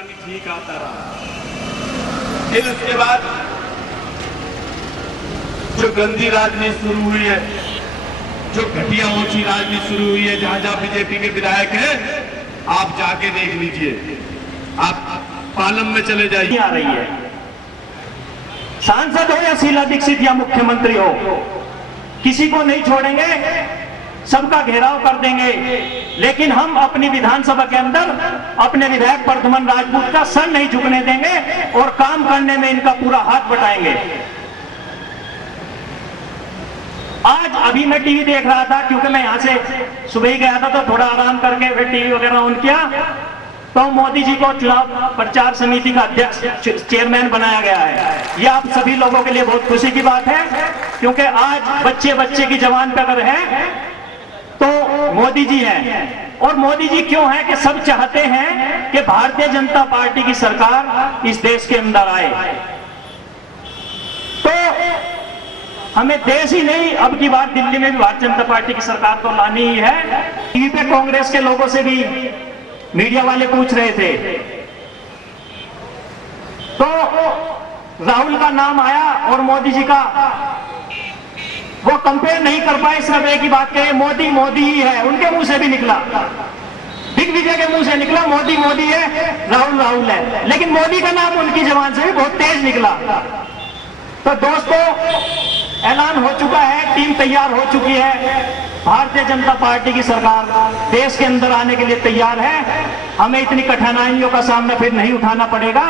पानी ठीक आता रहा। फिर उसके बाद जो गंदी राजनीति शुरू हुई है, जो घटिया मोची राजनीति शुरू हुई है, जहां जहां बीजेपी के विधायक हैं, आप जाके देख लीजिए, आप पालम में चले जाइए। आ रही है, सांसद हो या शीला दीक्षित या मुख्यमंत्री हो, किसी को नहीं छोड़ेंगे, सबका घेराव कर देंगे। लेकिन हम अपनी विधानसभा के अंदर अपने विधायक प्रद्युमन राजपूत का सर नहीं झुकने देंगे और काम करने में इनका पूरा हाथ बटाएंगे। आज अभी मैं टीवी देख रहा था, क्योंकि मैं यहां से सुबह ही गया था, तो थोड़ा आराम करके फिर टीवी वगैरह ऑन किया, तो मोदी जी को चुनाव प्रचार समिति का अध्यक्ष चेयरमैन बनाया गया है। यह आप सभी लोगों के लिए बहुत खुशी की बात है, क्योंकि आज बच्चे बच्चे की जवान पे अगर है तो मोदी जी हैं। और मोदी जी क्यों हैं कि सब चाहते हैं कि भारतीय जनता पार्टी की सरकार इस देश के अंदर आए। तो हमें देश ही नहीं, अब की बार दिल्ली में भी भारतीय जनता पार्टी की सरकार तो लानी ही है। टीवी पे कांग्रेस के लोगों से भी मीडिया वाले पूछ रहे थे, तो राहुल का नाम आया और मोदी जी का वो कंपेयर नहीं कर पाए, सिर्फ एक ही बात कहे, मोदी मोदी ही है। उनके मुंह से भी निकला, दिग्विजय के मुंह से निकला, मोदी मोदी है, राहुल राहुल है, लेकिन मोदी का नाम उनकी जबान से भी बहुत तेज निकला। तो दोस्तों, ऐलान हो चुका है, टीम तैयार हो चुकी है, भारतीय जनता पार्टी की सरकार देश के अंदर आने के लिए तैयार है। हमें इतनी कठिनाइयों का सामना फिर नहीं उठाना पड़ेगा,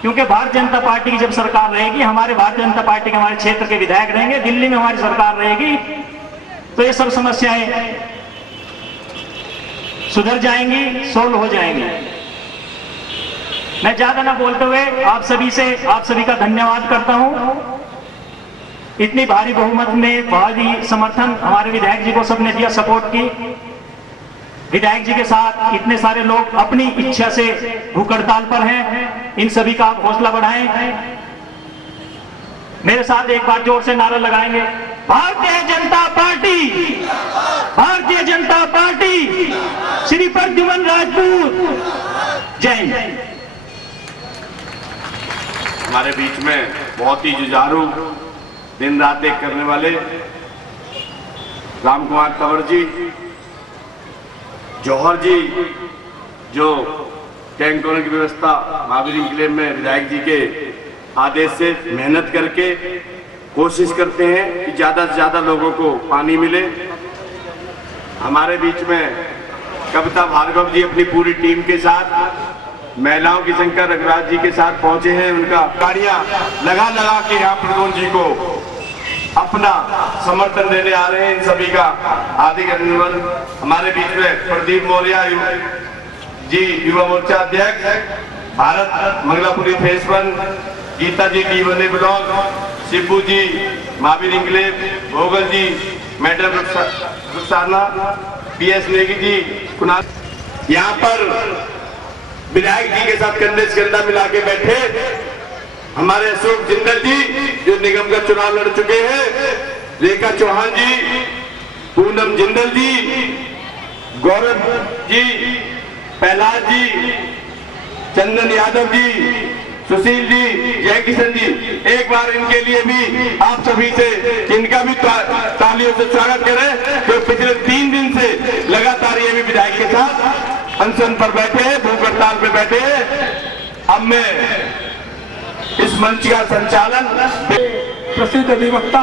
क्योंकि भारतीय जनता पार्टी की जब सरकार रहेगी, हमारे भारतीय जनता पार्टी के हमारे क्षेत्र के विधायक रहेंगे, दिल्ली में हमारी सरकार रहेगी, तो ये सब समस्याएं सुधर जाएंगी, सोल्व हो जाएंगी। मैं ज्यादा ना बोलते हुए आप सभी का धन्यवाद करता हूं। इतनी भारी बहुमत में भारी समर्थन हमारे विधायक जी को सबने दिया, सपोर्ट की। विधायक जी के साथ इतने सारे लोग अपनी इच्छा से भूख हड़ताल पर हैं, इन सभी का आप हौसला बढ़ाएं। मेरे साथ एक बार जोर से नारा लगाएंगे, भारतीय जनता पार्टी, भारतीय जनता पार्टी, श्री प्रद्युमन राजपूत, जय हिंद। हमारे बीच में बहुत ही जुझारू, दिन रात एक करने वाले राम कुमार तंवर जी, जौहर जी, जो टैंक होने की व्यवस्था महावीर इंक्लेव में विधायक जी के आदेश से मेहनत करके कोशिश करते हैं कि ज्यादा से ज्यादा लोगों को पानी मिले। हमारे बीच में कविता भार्गव जी अपनी पूरी टीम के साथ, महिलाओं की संख्या रघुराज जी के साथ पहुंचे हैं। उनका गाड़ियां लगा लगा के यहाँ प्रद्युमन जी को अपना समर्थन देने आ रहे हैं। इन सभी का हार्दिक अभिनंदन। हमारे बीच में प्रदीप मौर्य जी, युवा मोर्चा अध्यक्ष, भारत मंगलापुरी फेस 1, गीता जी डी1 ब्लॉक, शिबू जी महावीर इंक्लेव, भोगल जी मैडम रुखसाना, PS नेगी जी कुनाल, यहाँ पर विधायक जी के साथ कंधे से कंधा मिला के बैठे हमारे अशोक जिंदल जी, जो निगम का चुनाव लड़ चुके हैं, रेखा चौहान जी, पूनम जिंदल जी, गौरव जी, प्रहलाद जी, चंदन यादव जी, सुशील जी, जय किशन जी। एक बार इनके लिए भी आप सभी से इनका भी तालियों से स्वागत करें, जो पिछले 3 दिन से लगातार ये भी विधायक के साथ अनशन पर बैठे हैं, भूख हड़ताल पे बैठे हैं। अब मैं इस मंच का संचालन प्रसिद्ध अधिवक्ता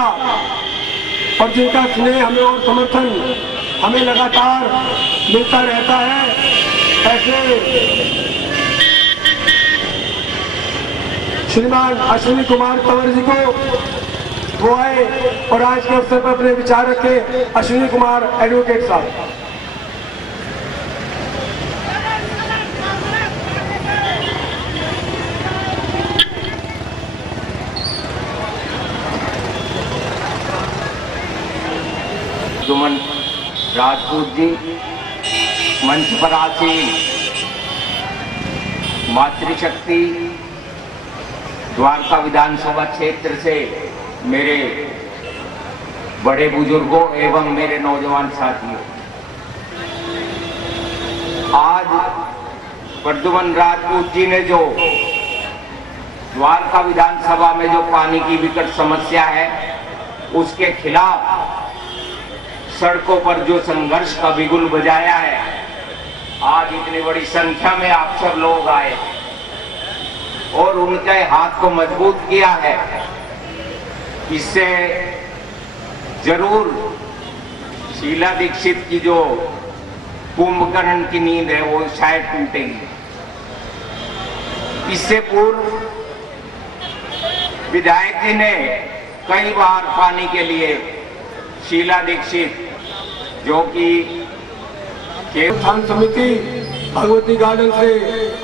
और जिनका स्नेह हमें और समर्थन हमें लगातार मिलता रहता है, ऐसे श्रीमान अश्विनी कुमार तंवर जी को वो आए और आज के अवसर पर अपने विचार रखे। अश्विनी कुमार एडवोकेट साहब। प्रद्युमन राजपूत जी, मंच पर आसीन मातृशक्ति द्वारका विधानसभा क्षेत्र से मेरे बड़े बुजुर्गों एवं मेरे नौजवान साथियों, आज प्रद्युमन राजपूत जी ने जो द्वारका विधानसभा में जो पानी की विकट समस्या है उसके खिलाफ सड़कों पर जो संघर्ष का बिगुल बजाया है, आज इतनी बड़ी संख्या में आप सब लोग आए और उनके हाथ को मजबूत किया है, इससे जरूर शीला दीक्षित की जो कुंभकर्ण की नींद है वो शायद टूटेगी। इससे पूर्व विधायक जी ने कई बार पानी के लिए शीला दीक्षित जो कि उत्थान समिति भगवती गार्डन से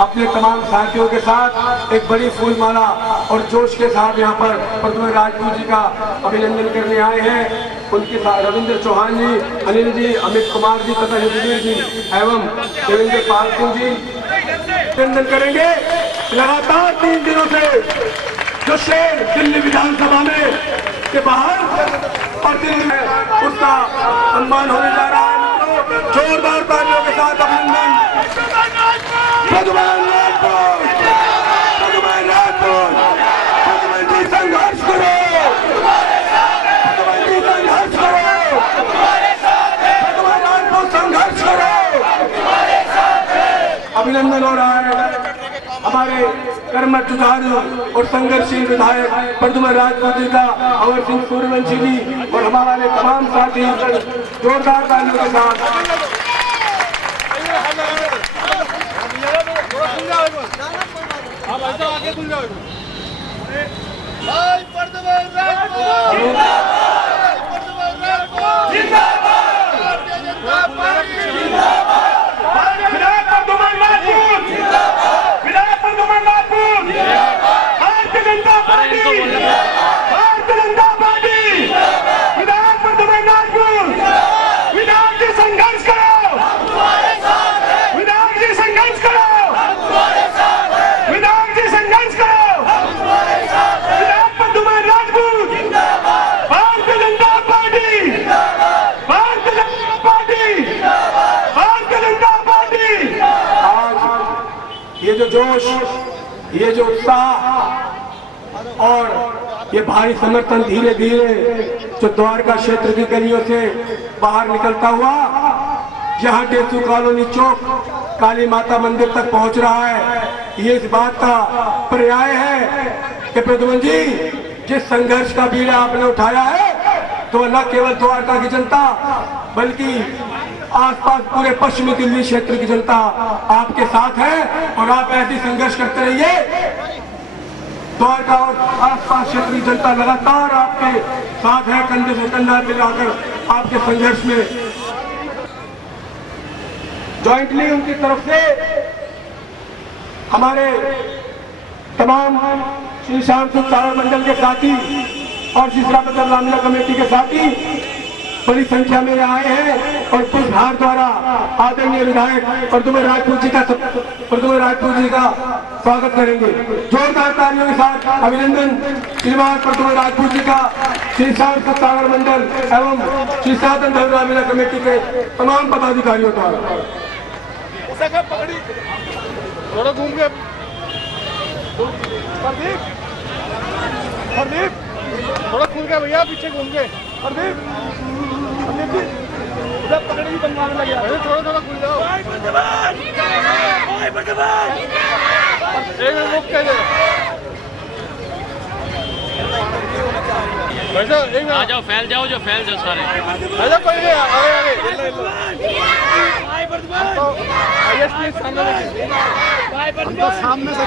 अपने तमाम साथियों के साथ एक बड़ी फूलमाला और जोश के साथ यहाँ पर प्रद्युमन राजपूत जी का अभिनंदन करने आए हैं। उनके साथ रविंद्र चौहान जी, अनिल जी, अमित कुमार जी तथा युद्धवीर जी एवं देवेंद्र पाल सिंह जी अभिनंदन करेंगे। लगातार 3 दिनों से जो शेर दिल्ली विधानसभा में के बाहर और दिल्ली में उसका सम्मान होने जा रहा है। जोरदार तालियों के साथ अभिनंदन प्रद्युमन राजपूत, प्रद्युमन राजपूत, प्रद्युमन जी संघर्ष करो, प्रद्युमन जी संघर्ष करो, प्रद्युमन राजपूत संघर्ष करो। अभिनंदन हो रहा है हमारे कर्मठ जुझारू और संघर्षशील विधायक प्रद्युमन राजपूत जी का, अमर सिंह सूर्यवंशी जी और हमारे तमाम साथी जोरदार तालियों के साथ। ये जो जोश, ये जो उत्साह और ये भारी समर्थन धीरे धीरे जो द्वारका क्षेत्र की गलियों से बाहर निकलता हुआ जहाँ टेसू कॉलोनी चौक काली माता मंदिर तक पहुंच रहा है, ये इस बात का पर्याय है कि प्रद्युमन जी जिस संघर्ष का बीड़ा आपने उठाया है तो न केवल द्वारका की जनता बल्कि आसपास पूरे पश्चिमी दिल्ली क्षेत्र की जनता आपके साथ है और आप ऐसे संघर्ष करते रहिए। द्वारका और आसपास क्षेत्र की जनता लगातार आपके साथ है, कंधे से कंधा मिलाकर आपके संघर्ष में। जॉइंटली उनकी तरफ से हमारे तमाम श्री श्याम सुख सागर मंडल के साथी और श्री श्रावण रामलीला कमेटी के साथी बड़ी संख्या में आए हैं और पुष्पहार द्वारा आदरणीय विधायक प्रद्युमन राजपूत जी का स्वागत करेंगे। जोरदार तालियों के साथ अभिनंदन श्रीमान प्रद्युमन राजपूत जी का श्री श्याम सुख सागर मंडल एवं श्री साधन धर्म रामलीला कमेटी के तमाम पदाधिकारियों द्वारा। थोड़ा घूम के हरदीप थोड़ा खुल गया भैया, पीछे घूम के हरदीप जी उधर पकड़ी बनवाने लगे। अरे थोड़ा थोड़ा खुल जाओ। एक मिनट रुक के वैसे एक मिनट आ जाओ, फैल जाओ सारे। ऐसा कोई नहीं, आगे सामने से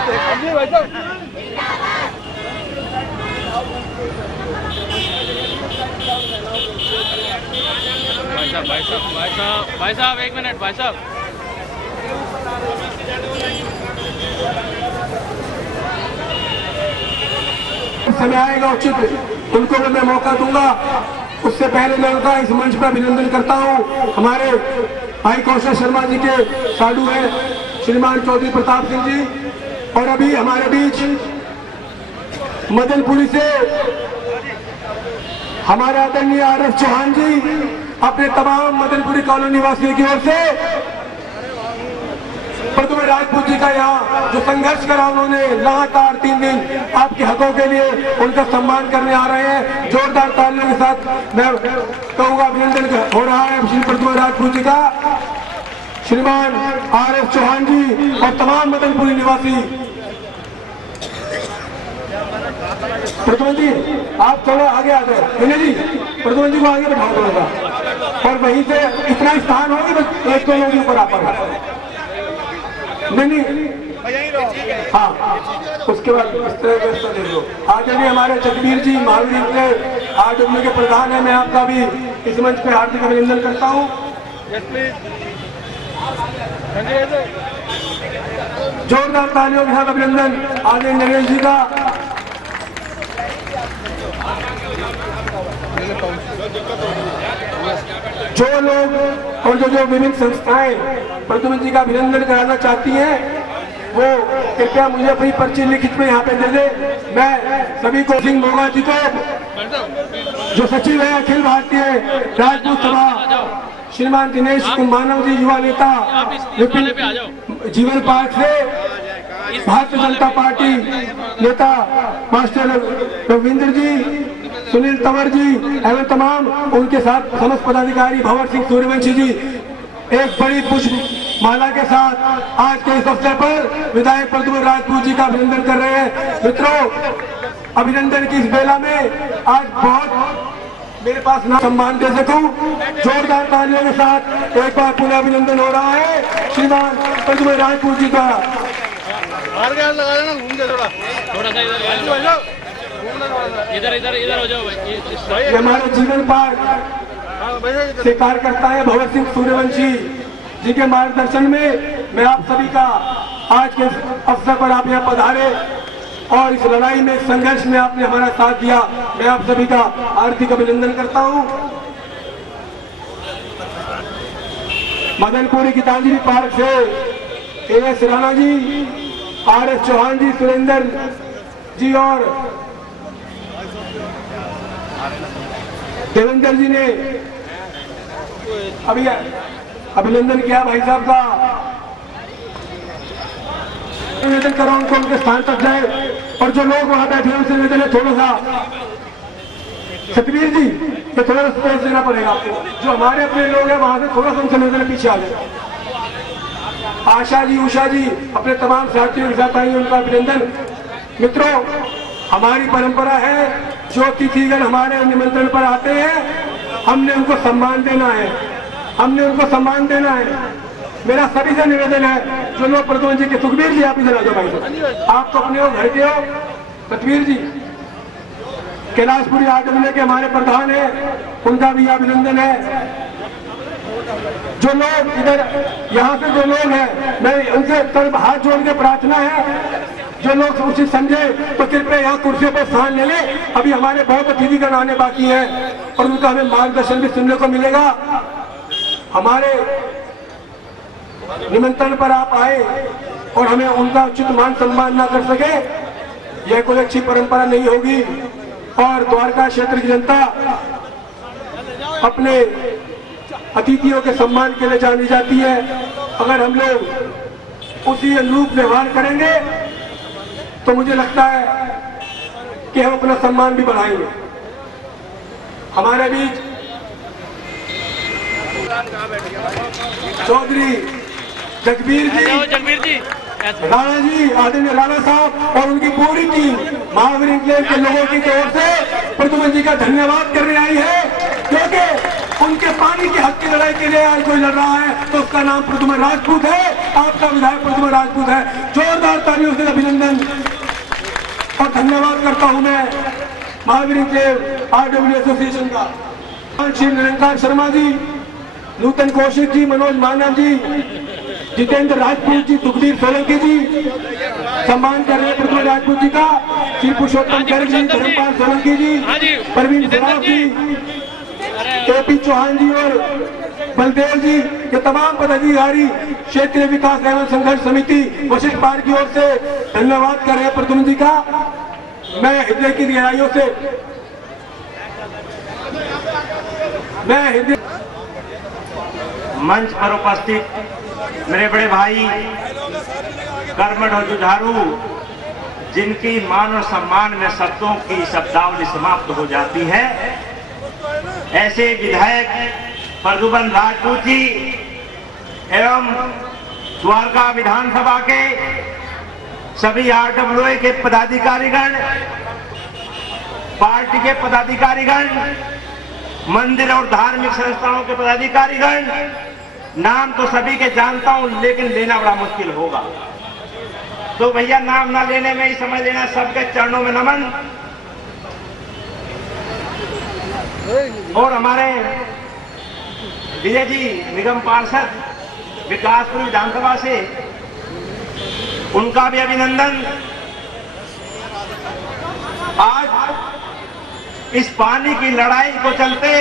भाई साहब एक मिनट भाई साहब। समय आएगा उचित उनको मैं मौका दूंगा। उससे पहले मैं उनका इस मंच पर अभिनंदन करता हूं। हमारे भाई कौशल शर्मा जी के साधु हैं श्रीमान चौधरी प्रताप सिंह जी, और अभी हमारे बीच मदनपुरी से हमारे आदरणीय RF चौहान जी अपने तमाम मदनपुरी कॉलोनी वासियों की ओर से प्रद्युम्न राजपूत जी का यहाँ जो संघर्ष करा उन्होंने लगातार 3 दिन आपके हकों के लिए, उनका सम्मान करने आ रहे हैं। जोरदार तालियों के साथ मैं कहूँगा अभिनंदन हो रहा है श्री प्रद्युम्न राजपूत जी का, श्रीमान RS चौहान जी और तमाम मदनपुरी निवासी। प्रद्युम्न जी आप थोड़ा आगे आ जाए, विनय जी प्रद्युम्न जी को आगे बैठाओ थोड़ा, और वहीं से इतना स्थान होगी बस 1-2 लोगों के ऊपर आ पाए। नहीं हाँ, उसके बाद इस तरह व्यवस्था दे दो। आदरणीय हमारे जगबीर जी महावीर RW के प्रधान है, मैं आपका भी इस मंच पे हार्दिक अभिनंदन करता हूँ। जोरदार तालियों के साथ अभिनंदन आदरणीय नरेश जी का। जो लोग और जो विभिन्न संस्थाएं प्रद्युम्न जी का अभिनंदन कराना चाहती हैं वो कृपया मुझे अपनी पर्ची लिखित में यहाँ पे दे दे। मैं सभी को सिंह मोगा जी को, जो सचिव है अखिल भारतीय राजपूत सभा, श्रीमान दिनेश कुंभानव जी युवा नेता विपिन जीवन पार्क से, भारतीय जनता पार्टी नेता मास्टर रविंद्र जी, सुनील तंवर जी एवं तमाम उनके साथ समस्त पदाधिकारी, भंवर सिंह सूर्यवंशी जी एक बड़ी पुष्प माला के साथ आज के इस अवसर पर विधायक प्रद्युम्न राजपूत जी का अभिनंदन कर रहे हैं। मित्रों, अभिनंदन की इस बेला में आज बहुत मेरे पास ना सम्मान दे सकूं, जोरदार तालियों के साथ एक बार पुनः अभिनंदन हो रहा है श्रीमान प्रद्युम्न राजपूत जी का। लगा देना, घूम के थोड़ा सा इधर हो जाओ भाई। हमारे जीवन पार्क से कार्यकर्ता है भंवर सिंह सूर्यवंशी जी के मार्गदर्शन में मैं आप सभी का आज के अवसर पर आप यहाँ पधारे और इस लड़ाई में, संघर्ष में आपने हमारा साथ दिया, मैं आप सभी का हार्दिक अभिनंदन करता हूँ। मदनपुरी गीतांजलि पार्क से AS राणा जी, RS चौहान जी, सुरेंद्र जी और देवेंद्र जी ने अभी अभिनंदन किया भाई साहब का। निवेदन कर रहा हूं उनको उनके स्थान तक जाए, और जो लोग वहां बैठे हैं उनसे निवेदन है थोड़ा सा, सतवीर जी ये थोड़ा सा स्पेस देना पड़ेगा आपको, जो हमारे अपने लोग हैं वहां से थोड़ा सा उनसे निवेदन पीछे आ जाए। आशा जी, उषा जी अपने तमाम साथियों के साथ आई, उनका अभिनंदन। मित्रों, हमारी परंपरा है, जो तिथिगण हमारे निमंत्रण पर आते हैं हमने उनको सम्मान देना है, हमने उनको सम्मान देना है। मेरा सभी से निवेदन है, जो लोग प्रद्युम्न जी के, सुखबीर जी आप इधर आ जाओ भाई, आप तो अपने हो घर के हो। सतवीर जी कैलाशपुरी RW के हमारे प्रधान है, उनका भी अभिनंदन है। जो लोग इधर यहाँ से जो लोग हैं, मैं उनसे कल हाथ जोड़ के प्रार्थना है, जो लोग उचित समझे तो कृपया यहाँ कुर्सी पर स्थान ले ले। अभी हमारे बहुत अतिथिगण आने बाकी हैं और उनका हमें मार्गदर्शन भी सुनने को मिलेगा। हमारे निमंत्रण पर आप आए और हमें उनका उचित मान सम्मान ना कर सके, यह कोई अच्छी परंपरा नहीं होगी। और द्वारका क्षेत्र की जनता अपने अतिथियों के सम्मान के लिए जानी जाती है। अगर हम लोग उसी अनुरूप व्यवहार करेंगे तो मुझे लगता है कि हम अपना सम्मान भी बढ़ाएंगे। हमारे बीच चौधरी जगबीर जी, राणा जी, आदरणीय राणा साहब और उनकी पूरी टीम महावीर इंक्लेव के लोगों की ओर से प्रद्युम्न जी का धन्यवाद करने आई है, क्योंकि उनके पानी के हक की लड़ाई के लिए आज कोई लड़ रहा है तो उसका नाम प्रद्युम्न राजपूत है, आपका विधायक प्रद्युम्न राजपूत है। जोरदार तालियों से अभिनंदन और धन्यवाद करता हूं मैं महावीर इंक्लेव RW एसोसिएशन का। श्री निरंकार शर्मा जी, नूतन कौशिक जी, मनोज मानव जी, जितेंद्र राजपूत जी, सुखबीर सोलंकी जी सम्मान कर रहे हैं प्रद्युम्न राजपूत जी का। श्री पुरुषोत्तम गर्ग जी, धर्मपाल सोलंकी जी, परवीन सराफ जी, AP चौहान जी और बलदेव जी, ये तमाम पदाधिकारी क्षेत्रीय विकास एवं संघर्ष समिति वशिष्ठ पार्क की ओर से धन्यवाद कर रहे हैं प्रद्युम्न जी का। मैं हृदय की गहराइयों से मंच पर उपस्थित मेरे बड़े भाई कर्मठ और जुझारू, जिनकी मान और सम्मान में शब्दों की शब्दावली समाप्त हो जाती है, ऐसे विधायक प्रद्युमन राजपूत जी एवं द्वारका विधानसभा के सभी RWA के पदाधिकारीगण, पार्टी के पदाधिकारीगण, मंदिर और धार्मिक संस्थाओं के पदाधिकारीगण, नाम तो सभी के जानता हूं लेकिन लेना बड़ा मुश्किल होगा, तो भैया नाम ना लेने में ही समझ लेना सबके चरणों में नमन। और हमारे विजय जी निगम पार्षद विकासपुर विधानसभा से, उनका भी अभिनंदन। आज इस पानी की लड़ाई को चलते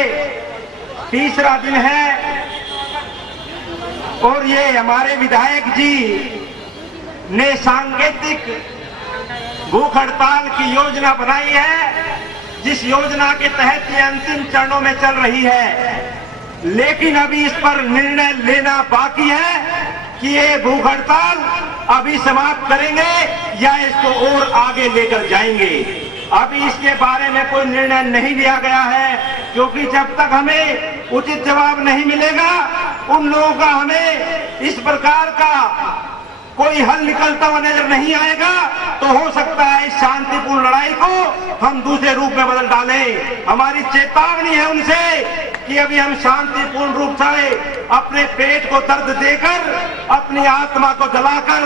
तीसरा दिन है और ये हमारे विधायक जी ने सांकेतिक भूख हड़ताल की योजना बनाई है, जिस योजना के तहत ये अंतिम चरणों में चल रही है, लेकिन अभी इस पर निर्णय लेना बाकी है कि ये भूख हड़ताल अभी समाप्त करेंगे या इसको और आगे लेकर जाएंगे। अभी इसके बारे में कोई निर्णय नहीं लिया गया है, क्योंकि जब तक हमें उचित जवाब नहीं मिलेगा, उन लोगों का हमें इस प्रकार का कोई हल निकलता हुआ नजर नहीं आएगा, तो हो सकता है इस शांतिपूर्ण लड़ाई को हम दूसरे रूप में बदल डालें। हमारी चेतावनी है उनसे कि अभी हम शांतिपूर्ण रूप से अपने पेट को दर्द देकर, अपनी आत्मा को जलाकर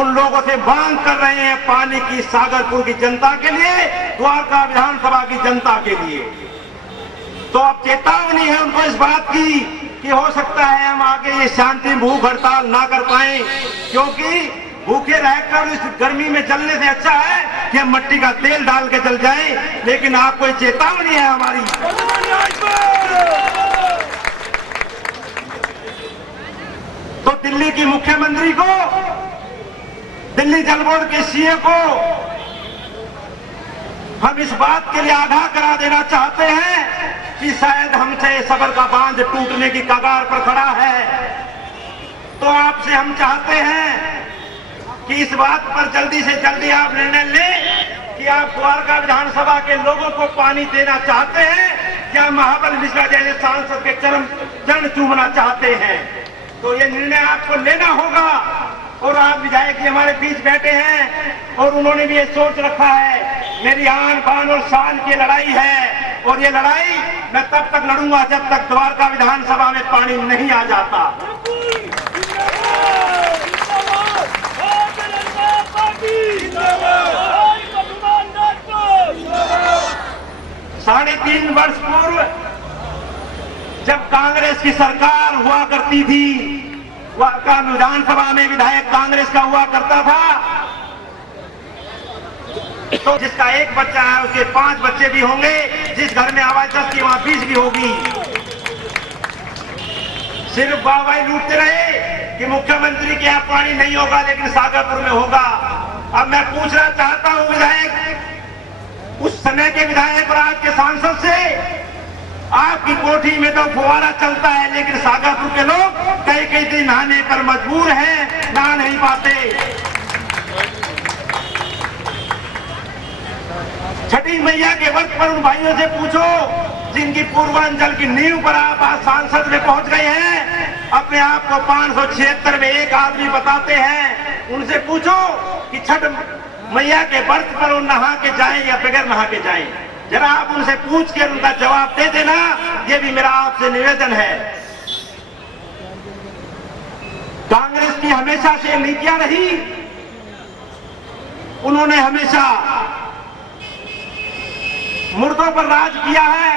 उन लोगों से मांग कर रहे हैं पानी की, सागरपुर की जनता के लिए, द्वारका विधानसभा की जनता के लिए। तो अब चेतावनी है उनको इस बात की कि हो सकता है हम आगे ये शांति भूख हड़ताल ना कर पाए, क्योंकि भूखे रहकर इस गर्मी में जलने से अच्छा है कि हम मट्टी का तेल डाल के जल जाएं। लेकिन आपको ये चेतावनी है हमारी। तो दिल्ली की मुख्यमंत्री को, दिल्ली जल बोर्ड के सीए को हम इस बात के लिए आगाह करा देना चाहते हैं कि शायद हमसे सबर का बांध टूटने की कगार पर खड़ा है। तो आपसे हम चाहते हैं कि इस बात पर जल्दी से जल्दी आप निर्णय लें कि आप द्वारका विधानसभा के लोगों को पानी देना चाहते हैं या महाबल मिश्रा जैसे सांसद के चरण चूमना चाहते हैं। तो ये निर्णय आपको लेना होगा। और आप विधायक जी हमारे बीच बैठे हैं और उन्होंने भी ये सोच रखा है, मेरी आन बान और शान की लड़ाई है और ये लड़ाई मैं तब तक लड़ूंगा जब तक द्वारका विधानसभा में पानी नहीं आ जाता। 3.5 वर्ष पूर्व जब कांग्रेस की सरकार हुआ करती थी, द्वारका विधानसभा में विधायक कांग्रेस का हुआ करता था, तो जिसका एक बच्चा है उसके 5 बच्चे भी होंगे, जिस घर में आवाज 10 की वहां 20 भी होगी। सिर्फ वाहवाही लूटते रहे कि मुख्यमंत्री के यहाँ पानी नहीं होगा लेकिन सागरपुर में होगा। अब मैं पूछना चाहता हूं विधायक, उस समय के विधायक और आज के सांसद से, आपकी कोठी में तो फुवारा चलता है लेकिन सागरपुर के लोग कई दिन नहाने पर मजबूर हैं, नहा नहीं पाते। छठी मैया के वक्त पर उन भाइयों से पूछो जिनकी पूर्वांचल की नींव पर आप आज सांसद में पहुंच गए हैं, अपने आप को 576 में एक आदमी बताते हैं। उनसे पूछो कि छठ मैया के व्रत पर वो नहा के जाएं या बगैर नहा के जाएं। जरा आप उनसे पूछ के उनका जवाब दे देना, ये भी मेरा आपसे निवेदन है। कांग्रेस की हमेशा से नीतियां रही, उन्होंने हमेशा मुर्दों पर राज किया है।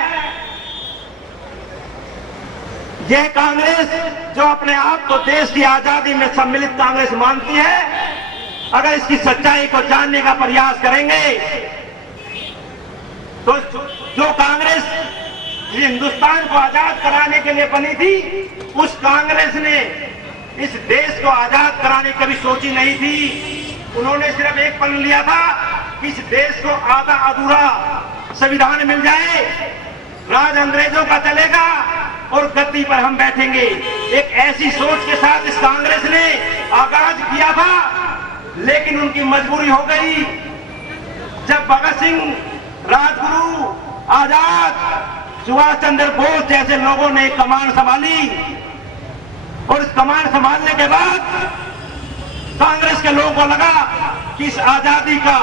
यह कांग्रेस जो अपने आप को देश की आजादी में सम्मिलित कांग्रेस मानती है, अगर इसकी सच्चाई को जानने का प्रयास करेंगे तो जो कांग्रेस हिंदुस्तान को आजाद कराने के लिए बनी थी, उस कांग्रेस ने इस देश को आजाद कराने की कभी सोची नहीं थी। उन्होंने सिर्फ एक पल लिया था कि इस देश को आधा अधूरा संविधान मिल जाए, राज अंग्रेजों का चलेगा और गद्दी पर हम बैठेंगे। एक ऐसी सोच के साथ इस कांग्रेस ने आगाज किया था लेकिन उनकी मजबूरी हो गई। जब भगत सिंह, राजगुरु, आजाद, सुभाष चंद्र बोस जैसे लोगों ने कमान संभाली और इस कमान संभालने के बाद कांग्रेस के लोगों को लगा कि इस आजादी का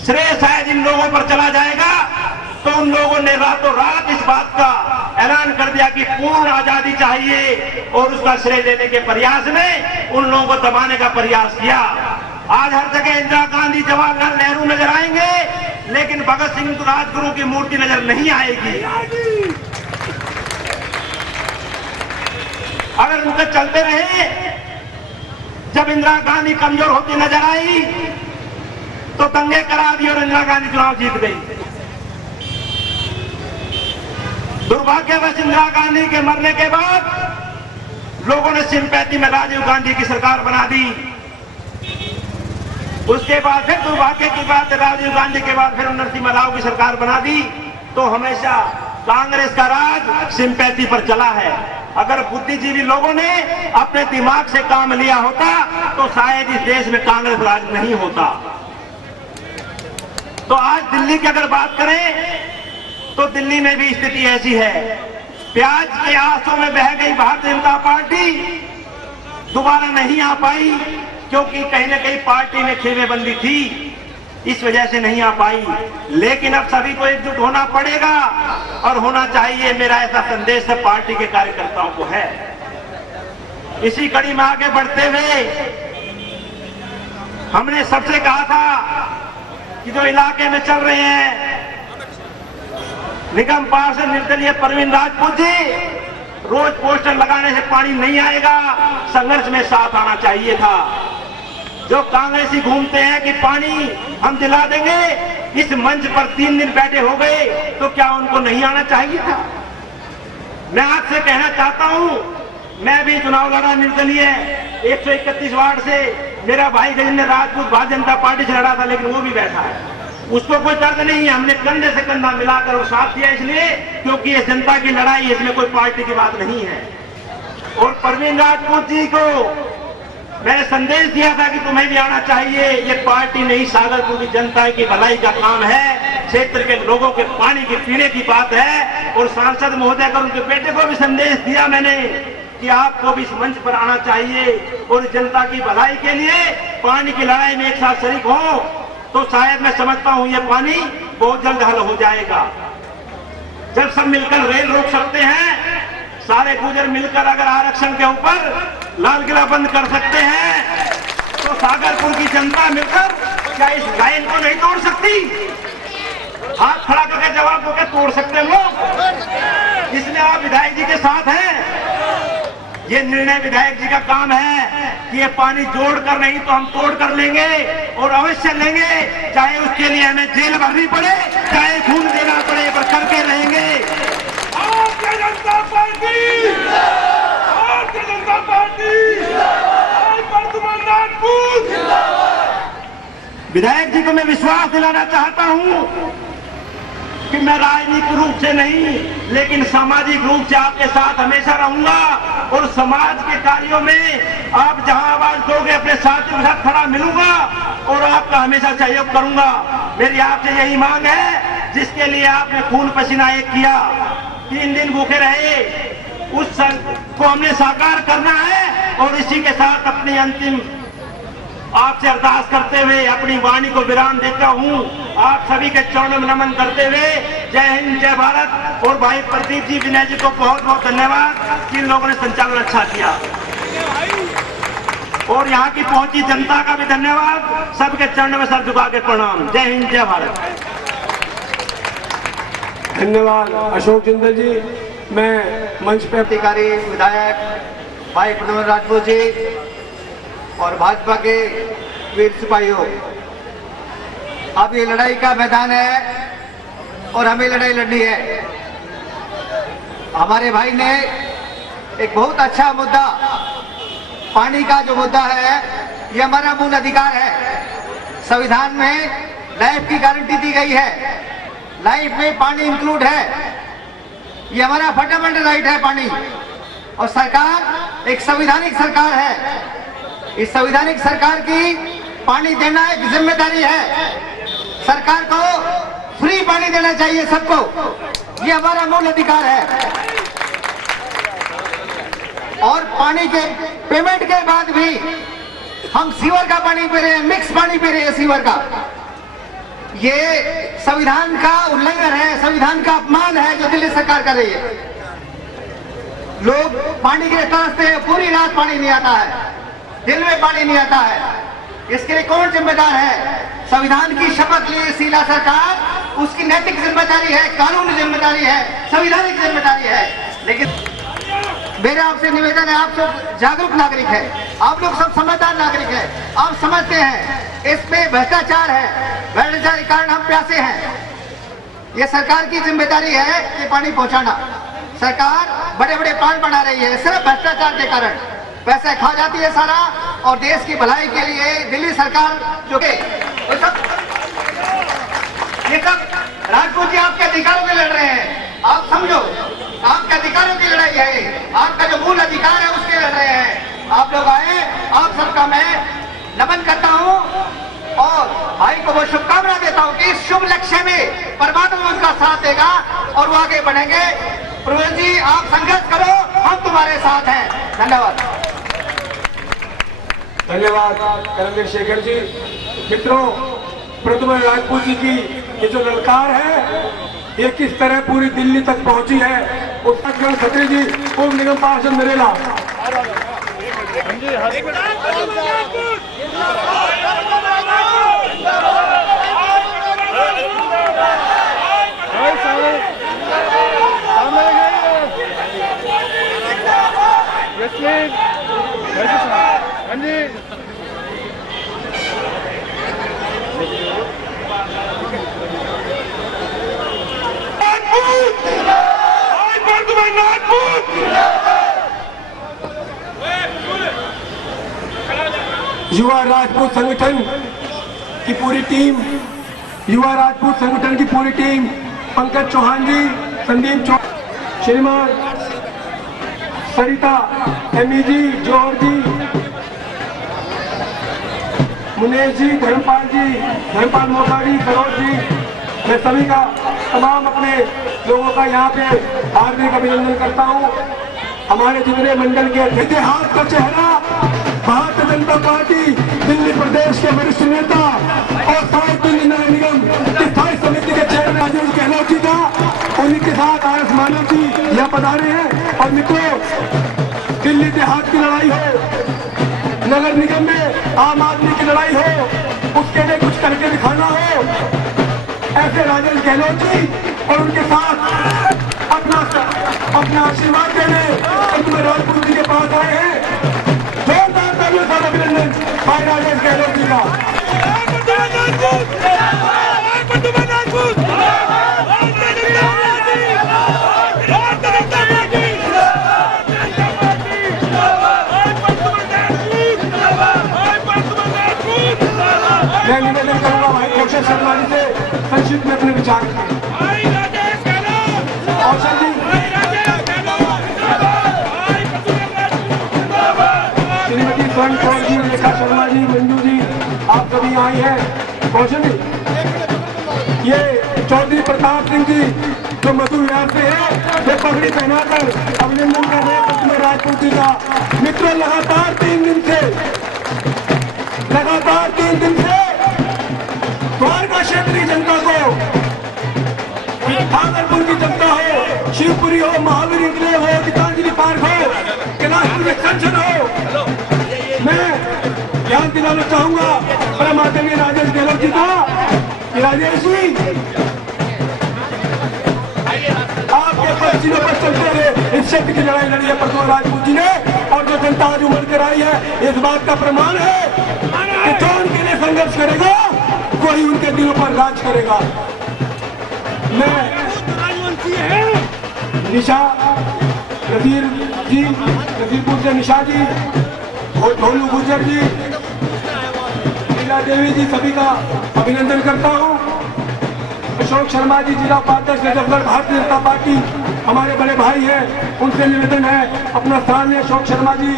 श्रेय शायद इन लोगों पर चला जाएगा, तो उन लोगों ने रातों रात इस बात का ऐलान कर दिया कि पूर्ण आजादी चाहिए और उसका श्रेय देने के प्रयास में उन लोगों को दबाने का प्रयास किया। आज हर जगह इंदिरा गांधी, जवाहरलाल नेहरू नजर आएंगे, लेकिन भगत सिंह, राजगुरु की मूर्ति नजर नहीं आएगी। अगर उनके चलते रहे, जब इंदिरा गांधी कमजोर होती नजर आई तो दंगे करा दिए और इंदिरा गांधी चुनाव जीत गई। दुर्भाग्यवश इंदिरा गांधी के मरने के बाद लोगों ने सिंपैथी में राजीव गांधी की सरकार बना दी। उसके बाद फिर दुर्भाग्य की बात, राजीव गांधी के बाद फिर नरसिम्हा राव की सरकार बना दी। तो हमेशा कांग्रेस का राज सिंपैथी पर चला है। अगर बुद्धिजीवी लोगों ने अपने दिमाग से काम लिया होता तो शायद इस देश में कांग्रेस राज नहीं होता। तो आज दिल्ली की अगर बात करें तो दिल्ली में भी स्थिति ऐसी है। प्याज के आंसू में बह गई भारतीय जनता पार्टी, दोबारा नहीं आ पाई क्योंकि कहीं ना कहीं पार्टी में खेमेबंदी थी, इस वजह से नहीं आ पाई। लेकिन अब सभी को एकजुट होना पड़ेगा और होना चाहिए। मेरा ऐसा संदेश सब पार्टी के कार्यकर्ताओं को है। इसी कड़ी में आगे बढ़ते हुए हमने सबसे कहा था कि जो इलाके में चल रहे हैं निगम पार्षद निर्दलीय परवीन राजपूत जी, रोज पोस्टर लगाने से पानी नहीं आएगा, संघर्ष में साथ आना चाहिए था। जो कांग्रेसी घूमते हैं कि पानी हम दिला देंगे, इस मंच पर 3 दिन बैठे हो गए, तो क्या उनको नहीं आना चाहिए था? मैं आपसे कहना चाहता हूं, मैं भी चुनाव लड़ा निर्दलीय 131 वार्ड से। मेरा भाई गजेंद्र राजपूत भारतीय जनता पार्टी से लड़ा था, लेकिन वो भी बैठा है। उसको कोई दर्द नहीं है। हमने कंधे से कंधा मिलाकर वो साथ दिया, इसलिए क्योंकि ये जनता की लड़ाई, इसमें कोई पार्टी की बात नहीं है। और परवीन राजपूत जी को मैंने संदेश दिया था कि तुम्हें भी आना चाहिए। ये पार्टी नहीं, सागरपुर की जनता की भलाई का काम है, क्षेत्र के लोगों के पानी के पीने की बात है। और सांसद महोदय का उनके बेटे को भी संदेश दिया मैंने कि आपको भी इस मंच पर आना चाहिए और जनता की भलाई के लिए पानी की लड़ाई में एक साथ शरीक हो, तो शायद मैं समझता हूं ये पानी बहुत जल्द हल हो जाएगा। जब सब मिलकर रेल रोक सकते हैं, सारे गुजर मिलकर अगर आरक्षण के ऊपर लाल किला बंद कर सकते हैं, तो सागरपुर की जनता मिलकर क्या इस लाइन को नहीं तोड़ सकती? हाथ खड़ा करके जवाब दो, क्या तोड़ सकते हैं लोग? इसलिए आप विधायक जी के साथ हैं। ये निर्णय विधायक जी का काम है कि ये पानी जोड़कर नहीं तो हम तोड़ कर लेंगे और अवश्य लेंगे, चाहे उसके लिए हमें जेल भरनी पड़े, चाहे खून देना पड़े, पर करके रहेंगे। भारतीय जनता पार्टी, भारतीय जनता पार्टी, वर्तमान राजपूत। विधायक जी को मैं विश्वास दिलाना चाहता हूं कि मैं राजनीतिक रूप से नहीं, लेकिन सामाजिक रूप से आपके साथ हमेशा रहूंगा और समाज के कार्यों में आप जहां आवाज दोगे, अपने साथियों के साथ खड़ा मिलूंगा और आपका हमेशा सहयोग करूंगा। मेरी आपसे यही मांग है, जिसके लिए आपने खून पसीना एक किया, 3 दिन भूखे रहे, उस को हमने साकार करना है। और इसी के साथ अपनी अंतिम आपसे अरदास करते हुए अपनी वाणी को विराम देता हूं। आप सभी के चरणों में नमन करते हुए जय हिंद, जय भारत। और भाई प्रदीप जी, विनय जी को बहुत बहुत धन्यवाद कि इन लोगों ने संचालन अच्छा किया। और यहाँ की पहुंची जनता का भी धन्यवाद। सबके चरणों में सर झुका के प्रणाम। जय हिंद, जय भारत। धन्यवाद अशोक जिंदल जी। मैं मंच पे अधिकारी विधायक भाई प्रवीण राजपूत जी और भाजपा के वीर सिपाहियों, अब ये लड़ाई का मैदान है और हमें लड़ाई लड़नी है। हमारे भाई ने एक बहुत अच्छा मुद्दा, पानी का जो मुद्दा है, ये हमारा मूल अधिकार है। संविधान में लाइफ की गारंटी दी गई है, लाइफ में पानी इंक्लूड है, ये हमारा फंडामेंटल राइट है पानी। और सरकार एक संवैधानिक सरकार है, इस संवैधानिक सरकार की पानी देना एक जिम्मेदारी है। सरकार को फ्री पानी देना चाहिए सबको, ये हमारा मूल अधिकार है। और पानी के पेमेंट के बाद भी हम सीवर का पानी पी रहे हैं, मिक्स पानी पी रहे हैं सीवर का। ये संविधान का उल्लंघन है, संविधान का अपमान है जो दिल्ली सरकार कर रही है। लोग पानी के लिए तरसते हैं, पूरी रात पानी नहीं आता है, दिन में पानी नहीं आता है। इसके लिए कौन जिम्मेदार है? संविधान की शपथ ली शीला सरकार, उसकी नैतिक जिम्मेदारी है, कानूनी जिम्मेदारी है, संवैधानिक जिम्मेदारी है। लेकिन मेरा आपसे निवेदन है, आप सब जागरूक नागरिक है, आप लोग सब समझदार नागरिक है, आप समझते हैं इसमें भ्रष्टाचार है, भ्रष्टाचार के कारण हम प्यासे हैं। ये सरकार की जिम्मेदारी है कि पानी पहुंचाना। सरकार बड़े बड़े प्लांट बना रही है, सिर्फ भ्रष्टाचार के कारण पैसा खा जाती है सारा। और देश की भलाई के लिए दिल्ली सरकार जो कि ये सब राजपूत जी आपके अधिकारों के लड़ रहे हैं, आप समझो, आपके अधिकारों की लड़ाई है, आपका जो मूल अधिकार है उसके लड़ रहे हैं। आप लोग आए, आप सबका मैं नमन करता हूं और भाई को वो शुभकामना देता हूं कि इस शुभ लक्ष्य में परमात्मा उनका साथ देगा और वो आगे बढ़ेंगे। प्रवीण जी, आप संघर्ष करो, हम तुम्हारे साथ हैं। धन्यवाद। धन्यवाद करणवीर शेखर जी। मित्रों, प्रद्युम्न राजपूत जी की ये जो ललकार है, ये किस तरह पूरी दिल्ली तक पहुंची है, उसका केवल खत्री जी, पूर्व निगम पार्षद नरेला। युवा राजपूत संगठन की पूरी टीम, युवा राजपूत संगठन की पूरी टीम, पंकज चौहान जी, संदीप चौहान, श्रीमान सरिता, एमी जी, जौहर जी, मुनेश जी, धर्मपाल मोसारी, सरोज जी, मैं सभी का, तमाम अपने लोगों का यहाँ पे हार्दिक अभिनंदन करता हूँ। हमारे जितने मंडल के इतिहास का चेहरा, भारतीय जनता पार्टी दिल्ली प्रदेश के वरिष्ठ नेता और साउथ दिल्ली नगर निगम स्थायी समिति के चेयरमैन राजेश गहलोत जी का, उन्हीं के साथ आरएस मानव जी यहाँ पधारे हैं। और मित्रों, दिल्ली देहात की लड़ाई हो, नगर निगम में आम आदमी की लड़ाई हो, उसके लिए कुछ करके दिखाना हो, ऐसे राजेश गहलोत जी और उनके साथ अपना आशीर्वाद देने प्रद्युम्न राजपूत जी के पास आए हैं। जोरदार तालियों से अभिनंदन भाई राजेश गहलोत जी का। मैं निवेदन करूंगा भाई कौशल शर्मा जी से संक्षिप्त में अपने विचार रखें। कौशल जी, श्रीमती स्वर्ण कौर जी, रेखा शर्मा जी, मंजू जी, आप सभी आई हैं। कौशल जी, ये चौधरी प्रताप सिंह जी जो मधु विहार से है, वे पगड़ी पहनाकर अभिनंदन कर रहे हैं प्रद्युम्न राजपूत जी का। मित्रों, लगातार 3 दिन से द्वारका क्षेत्र की जनता को, भागलपुर की जनता हो, शिवपुरी हो, महावीर इंक्लेव हो, गीतांजलि पार्क हो, कैलाशपुर एक्सटेंशन हो, मैं ध्यान दिलाना चाहूंगा परम आदरणीय राजेश गहलोत जी का कि राजेश जी, आपके पसीनों पर चलते हुए इस क्षेत्र की लड़ाई लड़ी है प्रद्युम्न राजपूत जी ने, और जो जनता आज उमड़ कर आई है, इस बात का प्रमाण है कि जो उनके लिए संघर्ष करेगा वही उनके दिलों पर राज करेगा। मैं निशा नजीर जी, नजीरपुर से निशा जी, और ढोलू गुजर जी, लीला देवी जी, सभी का अभिनंदन करता हूँ। अशोक शर्मा जी, जिला उपाध्यक्ष नजफगढ़, भारतीय जनता पार्टी, हमारे बड़े भाई हैं, उनसे निवेदन है अपना स्थान है। अशोक शर्मा जी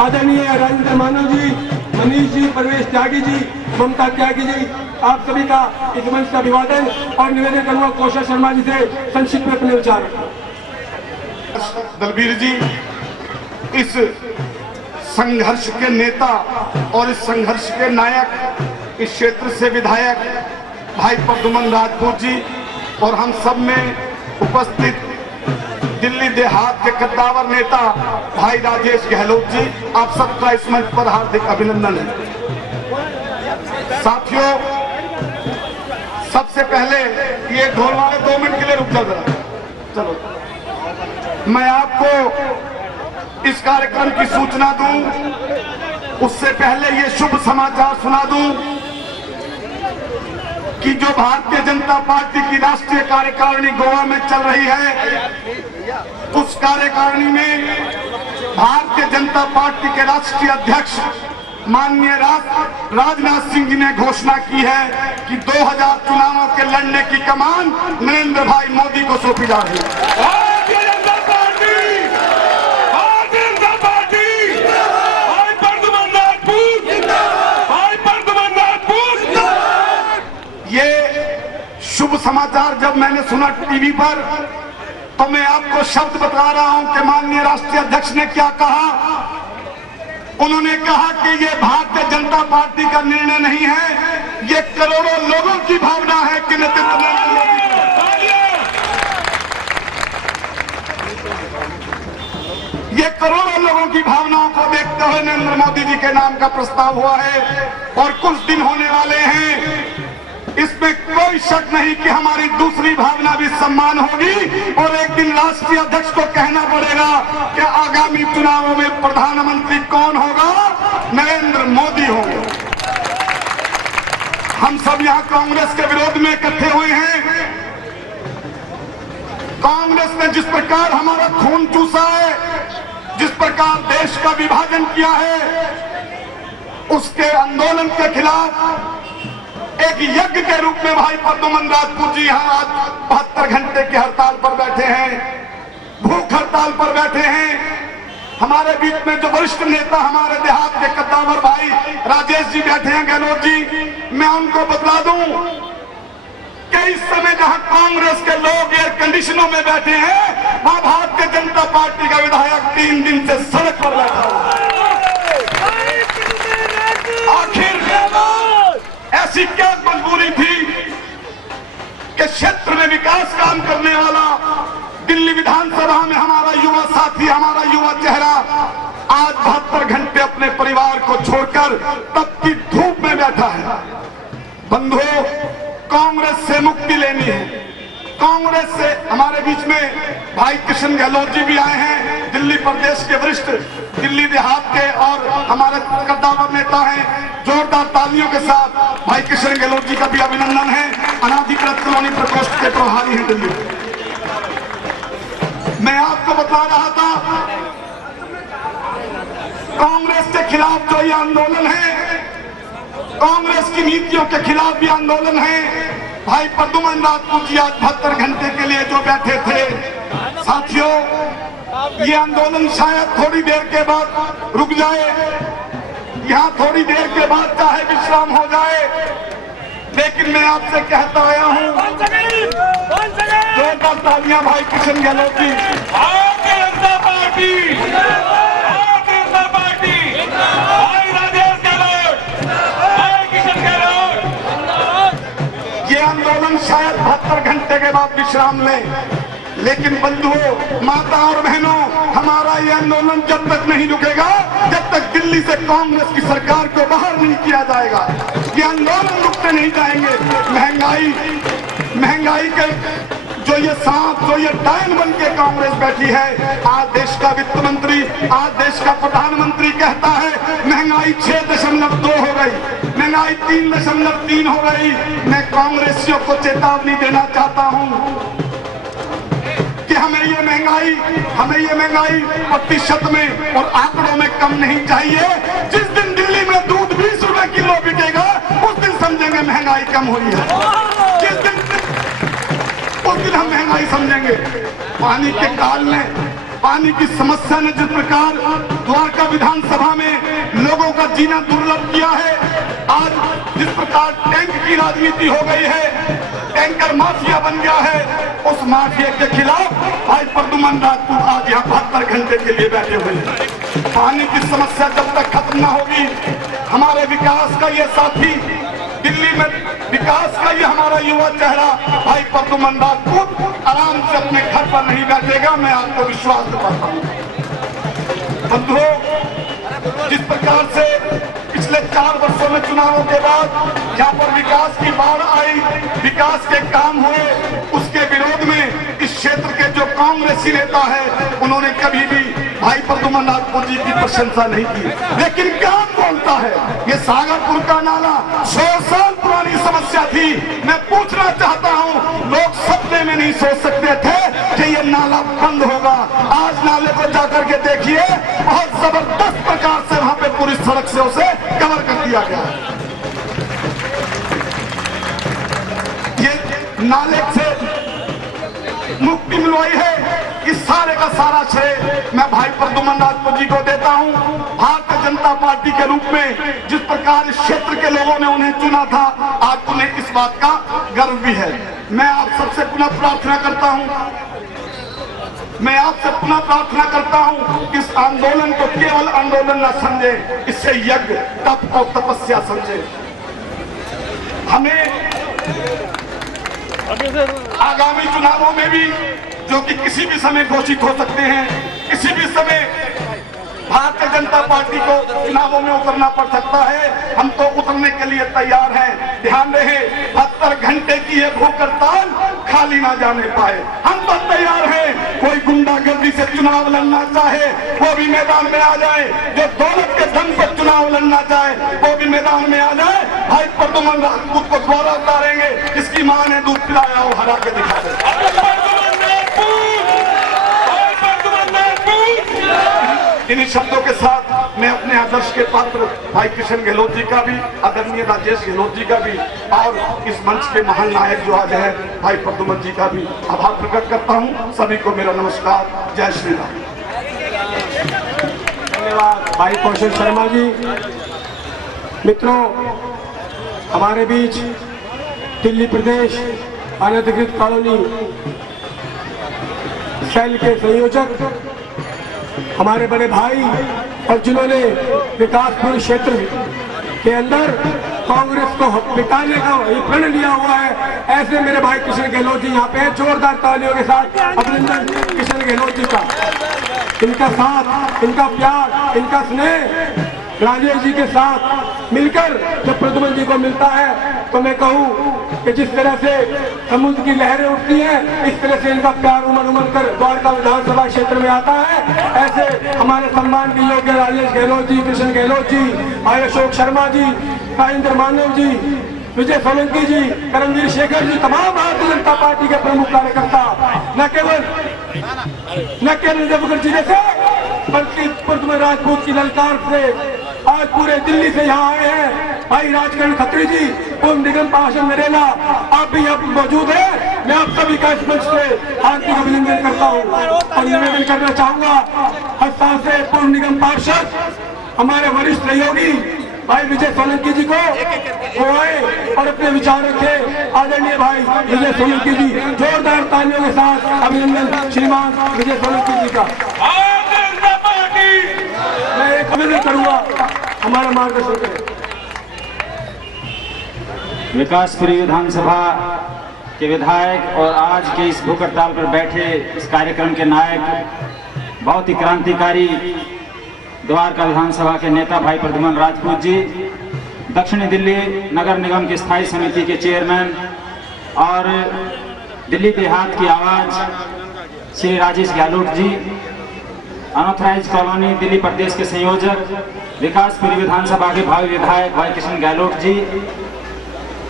आदरणीय राजेंद्र मानव जी, मनीष जी, परवेश त्यागी जी, ममता त्यागी जी, आप सभी का इस मंच का अभिवादन और निवेदन करूंगा कौशल शर्मा जी से संक्षिप्त में अपने विचार। दलबीर जी इस संघर्ष के नेता और इस संघर्ष के नायक, इस क्षेत्र से विधायक भाई प्रद्युमन राजपूत जी और हम सब में उपस्थित दिल्ली देहात के कद्दावर नेता भाई राजेश गहलोत जी, आप सबका इस मंच पर हार्दिक अभिनंदन है। साथियों, सबसे पहले ये ढोल वाले 2 मिनट के लिए रुक जाओ जरा, चलो। मैं आपको इस कार्यक्रम की सूचना दूं, उससे पहले ये शुभ समाचार सुना दूं कि जो भारतीय जनता पार्टी की राष्ट्रीय कार्यकारिणी गोवा में चल रही है, उस कार्यकारिणी में भारतीय जनता पार्टी के राष्ट्रीय अध्यक्ष माननीय राजनाथ सिंह जी ने घोषणा की है कि 2000 चुनावों के लड़ने की कमान नरेंद्र भाई मोदी को सौंपी जा रही है। शुभ समाचार जब मैंने सुना टीवी पर, तो मैं आपको शब्द बता रहा हूं कि माननीय राष्ट्रीय अध्यक्ष ने क्या कहा। उन्होंने कहा कि ये भारतीय जनता पार्टी का निर्णय नहीं है, ये करोड़ों लोगों की भावना है कि नेतृत्व नरेंद्र मोदी को। ये करोड़ों लोगों की भावनाओं को देखते हुए नरेंद्र मोदी जी के नाम का प्रस्ताव हुआ है और कुछ दिन होने वाले हैं। इसमें कोई शक नहीं कि हमारी दूसरी भावना भी सम्मान होगी और एक दिन राष्ट्रीय अध्यक्ष को कहना पड़ेगा कि आगामी चुनावों में प्रधानमंत्री कौन होगा, नरेंद्र मोदी होंगे। हम सब यहाँ कांग्रेस के विरोध में इकट्ठे हुए हैं। कांग्रेस ने जिस प्रकार हमारा खून चूसा है, जिस प्रकार देश का विभाजन किया है, उसके आंदोलन के खिलाफ एक यज्ञ के रूप में भाई प्रद्युमन राजपूत जी यहाँ आज 72 घंटे की हड़ताल पर बैठे हैं, भूख हड़ताल पर बैठे हैं। हमारे बीच में जो वरिष्ठ नेता हमारे देहात के कद्दावर भाई राजेश जी बैठे हैं, गहलोत जी, मैं उनको बतला दूं कि इस समय जहां कांग्रेस के लोग एयर कंडीशनों में बैठे हैं, वहां भारतीय जनता पार्टी का विधायक 3 दिन से सड़क पर बैठा हुआ है। आखिर ऐसी क्या मजबूरी थी कि क्षेत्र में विकास काम करने वाला दिल्ली विधानसभा में हमारा युवा साथी, हमारा युवा चेहरा आज 72 घंटे अपने परिवार को छोड़कर तपती धूप में बैठा है। बंधुओं, कांग्रेस से मुक्ति लेनी है। कांग्रेस से हमारे बीच में भाई किशन गहलोत जी भी आए हैं, दिल्ली प्रदेश के वरिष्ठ, दिल्ली देहात के और हमारे कद्दावर नेता हैं। जोरदार तालियों के साथ भाई किशन गहलोत जी का भी अभिनंदन है। अनाधिकृत कॉलोनी प्रकोष्ठ के प्रभारी हैं दिल्ली। मैं आपको बता रहा था, कांग्रेस के खिलाफ जो ये आंदोलन है, कांग्रेस की नीतियों के खिलाफ भी आंदोलन है। भाई प्रद्युमन राजपूत जी आज 72 घंटे के लिए जो बैठे थे, साथियों, ये आंदोलन शायद थोड़ी देर के बाद रुक जाए, यहाँ थोड़ी देर के बाद चाहे विश्राम हो जाए, लेकिन मैं आपसे कहता आया हूँ, जोरदार तालियां भाई किशन गहलोत जी। भारतीय जनता पार्टी, भारतीय जनता पार्टी, भाई राजेश गहलोत, भाई किशन गहलोत। ये आंदोलन शायद 72 घंटे के बाद विश्राम ले, लेकिन बंधुओं, माता और बहनों, हमारा ये आंदोलन जब तक नहीं रुकेगा, जब तक दिल्ली से कांग्रेस की सरकार को बाहर नहीं किया जाएगा। ये आंदोलन रुकते नहीं जाएंगे। महंगाई के जो ये सांप, जो ये डायन बन के कांग्रेस बैठी है, आज देश का वित्त मंत्री, आज देश का प्रधानमंत्री कहता है महंगाई 6.2 हो गई, महंगाई 3.3 हो गई। मैं कांग्रेसियों को चेतावनी देना चाहता हूं कि हमें ये महंगाई प्रतिशत में और आंकड़ों में कम नहीं चाहिए। जिस दिन दिल्ली में दूध 20 रुपए किलो बिकेगा, उस दिन समझेंगे महंगाई कम हुई है। जिस दिन उस दिन हम महंगाई समझेंगे। पानी के काल ने पानी की समस्या ने जिस प्रकार द्वारका विधानसभा में लोगों का जीना दुर्लभ किया है, आज जिस प्रकार टैंक की राजनीति हो गई है, टैंकर माफिया बन गया है, उस माफिया के खिलाफ भाई प्रद्युमन राजपूत आज यहाँ 72 घंटे के लिए बैठे हुए हैं। पानी की समस्या जब तक खत्म न होगी, हमारे विकास का ये साथी, दिल्ली में विकास का ये हमारा युवा चेहरा भाई प्रद्युमन राजपूत आराम से अपने घर पर नहीं बैठेगा, मैं आपको विश्वास दिलाता हूँ। बंधुओं, जिस प्रकार से पिछले 4 वर्षों में चुनावों के बाद जहाँ पर विकास की बाढ़ आई, विकास के काम हुए, उसके विरोध में इस क्षेत्र के जो कांग्रेसी नेता है, उन्होंने कभी भी भाई प्रद्युमन राजपूत जी की प्रशंसा नहीं की। लेकिन काम बोलता है, ये सागरपुर का नाला 100 साल पुरानी समस्या थी। मैं पूछना चाहता हूँ, लोग सपने में नहीं सोच सकते थे कि ये नाला बंद होगा। आज नाले को जाकर के देखिए, बहुत जबरदस्त प्रकार से वहां पे पूरी सड़क से उसे कवर कर दिया गया। ये नाले से मुक्ति मिलवाई है, इस सारे का सारा श्रेय मैं भाई प्रद्युमन राजपूत जी को देता हूं। भारतीय जनता पार्टी के रूप में जिस प्रकार इस क्षेत्र के लोगों ने उन्हें चुना था, आज उन्हें इस बात का गर्व भी है। मैं आप सबसे पुनः प्रार्थना करता हूं, मैं आपसे पुनः प्रार्थना करता हूं कि इस आंदोलन को केवल आंदोलन न समझे, इससे यज्ञ, तप और तपस्या समझे। हमें आगामी चुनावों में भी, जो कि किसी भी समय घोषित हो सकते हैं, किसी भी समय भारतीय जनता पार्टी को चुनावों में उतरना पड़ सकता है। हम तो उतरने के लिए तैयार हैं। ध्यान रहे, 72 घंटे की ये भूख हड़ताल खाली ना जाने पाए। हम तो तैयार हैं, कोई गुंडागर्दी से चुनाव लड़ना चाहे वो भी मैदान में आ जाए, जो दौलत के धन पर चुनाव लड़ना चाहे वो भी मैदान में आ जाए। भाई प्रद्युमन राजपूत को द्वारा उतारेंगे, इसकी मां ने दूध पिलाया वो हरा के दिखा दे। इन्हीं शब्दों के साथ मैं अपने आदर्श के पात्र भाई किशन गहलोत जी का भी, आदरणीय राजेश गहलोत जी का भी, और इस मंच के महान नायक जो आज है भाई प्रद्युमन जी का भी आभार प्रकट करता हूं। सभी को मेरा नमस्कार। जय श्री राम। धन्यवाद भाई कौशल शर्मा जी। मित्रों, हमारे बीच दिल्ली प्रदेश अनधिकृत कॉलोनी सेल के संयोजक हमारे बड़े भाई, और जिन्होंने विकासपुर क्षेत्र के अंदर कांग्रेस को मिटाने का ये प्रण लिया हुआ है, ऐसे मेरे भाई किशन गहलोत जी यहाँ पे हैं। जोरदार तालियों के साथ अभिनंदन किशन गहलोत जी का। इनका साथ, इनका प्यार, इनका स्नेह राजेश जी के साथ मिलकर जब प्रद्युमन जी को मिलता है, तो मैं कहूँ कि जिस तरह से समुद्र की लहरें उठती हैं, इस तरह से इनका प्यार उमड़ उमड़ कर द्वारका विधानसभा क्षेत्र में आता है। ऐसे हमारे सम्मान के योग्य राजेश गहलोत जी, कृष्ण गहलोत जी, भाई अशोक शर्मा जी, राजेंद्र मानव जी, विजय सोलंकी जी, करमवीर शेखर जी, तमाम भारतीय जनता पार्टी के प्रमुख कार्यकर्ता, न केवल नजफगढ़ जिले से बल्कि प्रद्युमन राजपूत की ललकार से आज पूरे दिल्ली से यहाँ आए हैं। भाई राजकरण खत्री जी, पूर्व निगम पार्षद नरेला, आप भी यहाँ मौजूद हैं। मैं आप सभी का इस मंच से हार्दिक अभिनंदन करता हूँ और निवेदन करना चाहूंगा, हर साल से पूर्व निगम पार्षद हमारे वरिष्ठ सहयोगी भाई विजय सोलंकी जी को वो आए और अपने विचार रखे। आदरणीय भाई विजय सोलंकी जी, जोरदार तालियों के साथ अभिनंदन श्रीमान विजय सोलंकी जी का। मैं एक अभिनंदन करूंगा, हमारा मार्गदर्शन करें। विकासपुरी विधानसभा के विधायक और आज के इस भूख हड़ताल पर बैठे इस कार्यक्रम के नायक, बहुत ही क्रांतिकारी द्वारका विधानसभा के नेता भाई प्रद्युमन राजपूत जी, दक्षिणी दिल्ली नगर निगम की स्थायी समिति के चेयरमैन और दिल्ली देहात की आवाज श्री राजेश गहलोत जी, अनऑथराइज कॉलोनी दिल्ली प्रदेश के संयोजक विकासपुरी विधानसभा के भावी विधायक भाई किशन गहलोत जी,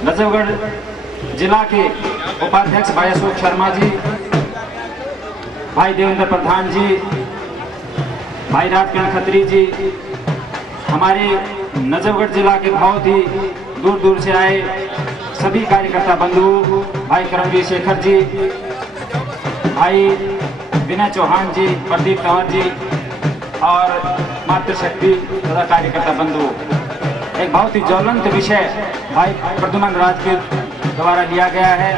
नजफगढ़ जिला के उपाध्यक्ष भाई अशोक शर्मा जी, भाई देवेंद्र प्रधान जी, भाई राजकरण खत्री जी, हमारे नजफगढ़ जिला के बहुत ही दूर दूर से आए सभी कार्यकर्ता बंधु, भाई करमवीर शेखर जी, भाई विनय चौहान जी, प्रदीप तंवर जी और मातृशक्ति तथा कार्यकर्ता बंधु, एक बहुत ही ज्वलंत विषय भाई प्रद्युमन राजपूत द्वारा लिया गया है।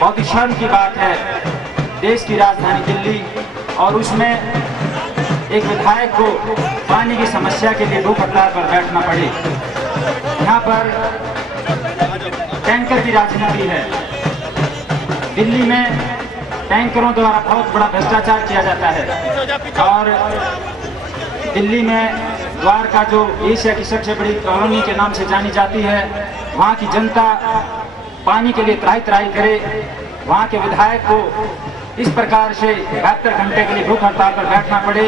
बहुत ही शर्म की बात है, देश की राजधानी दिल्ली और उसमें एक विधायक को पानी की समस्या के लिए भूख हड़ताल पर बैठना पड़े। यहाँ पर टैंकर की राजनीति है। दिल्ली में टैंकरों द्वारा बहुत बड़ा भ्रष्टाचार किया जाता है और दिल्ली में द्वारका जो एशिया की सबसे बड़ी कॉलोनी के नाम से जानी जाती है, वहाँ की जनता पानी के लिए त्राही त्राही करे, वहाँ के विधायक को इस प्रकार से 72 घंटे के लिए भूख हड़ताल पर बैठना पड़े।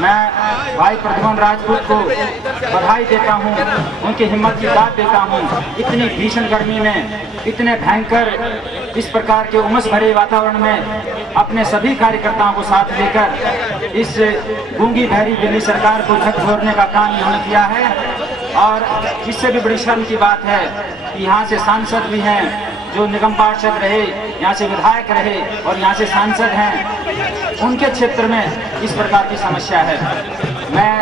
मैं भाई प्रद्युमन राजपूत को बधाई देता हूँ, उनकी हिम्मत की दाद देता हूँ। इतनी भीषण गर्मी में, इतने भयंकर इस प्रकार के उमस भरे वातावरण में अपने सभी कार्यकर्ताओं को साथ लेकर इस गूंगी बहरी दिल्ली सरकार को झकझोरने का काम इन्होंने किया है। और इससे भी बड़ी शर्म की बात है कि यहाँ से सांसद भी हैं, जो निगम पार्षद रहे, यहाँ से विधायक रहे और यहाँ से सांसद हैं, उनके क्षेत्र में इस प्रकार की समस्या है। मैं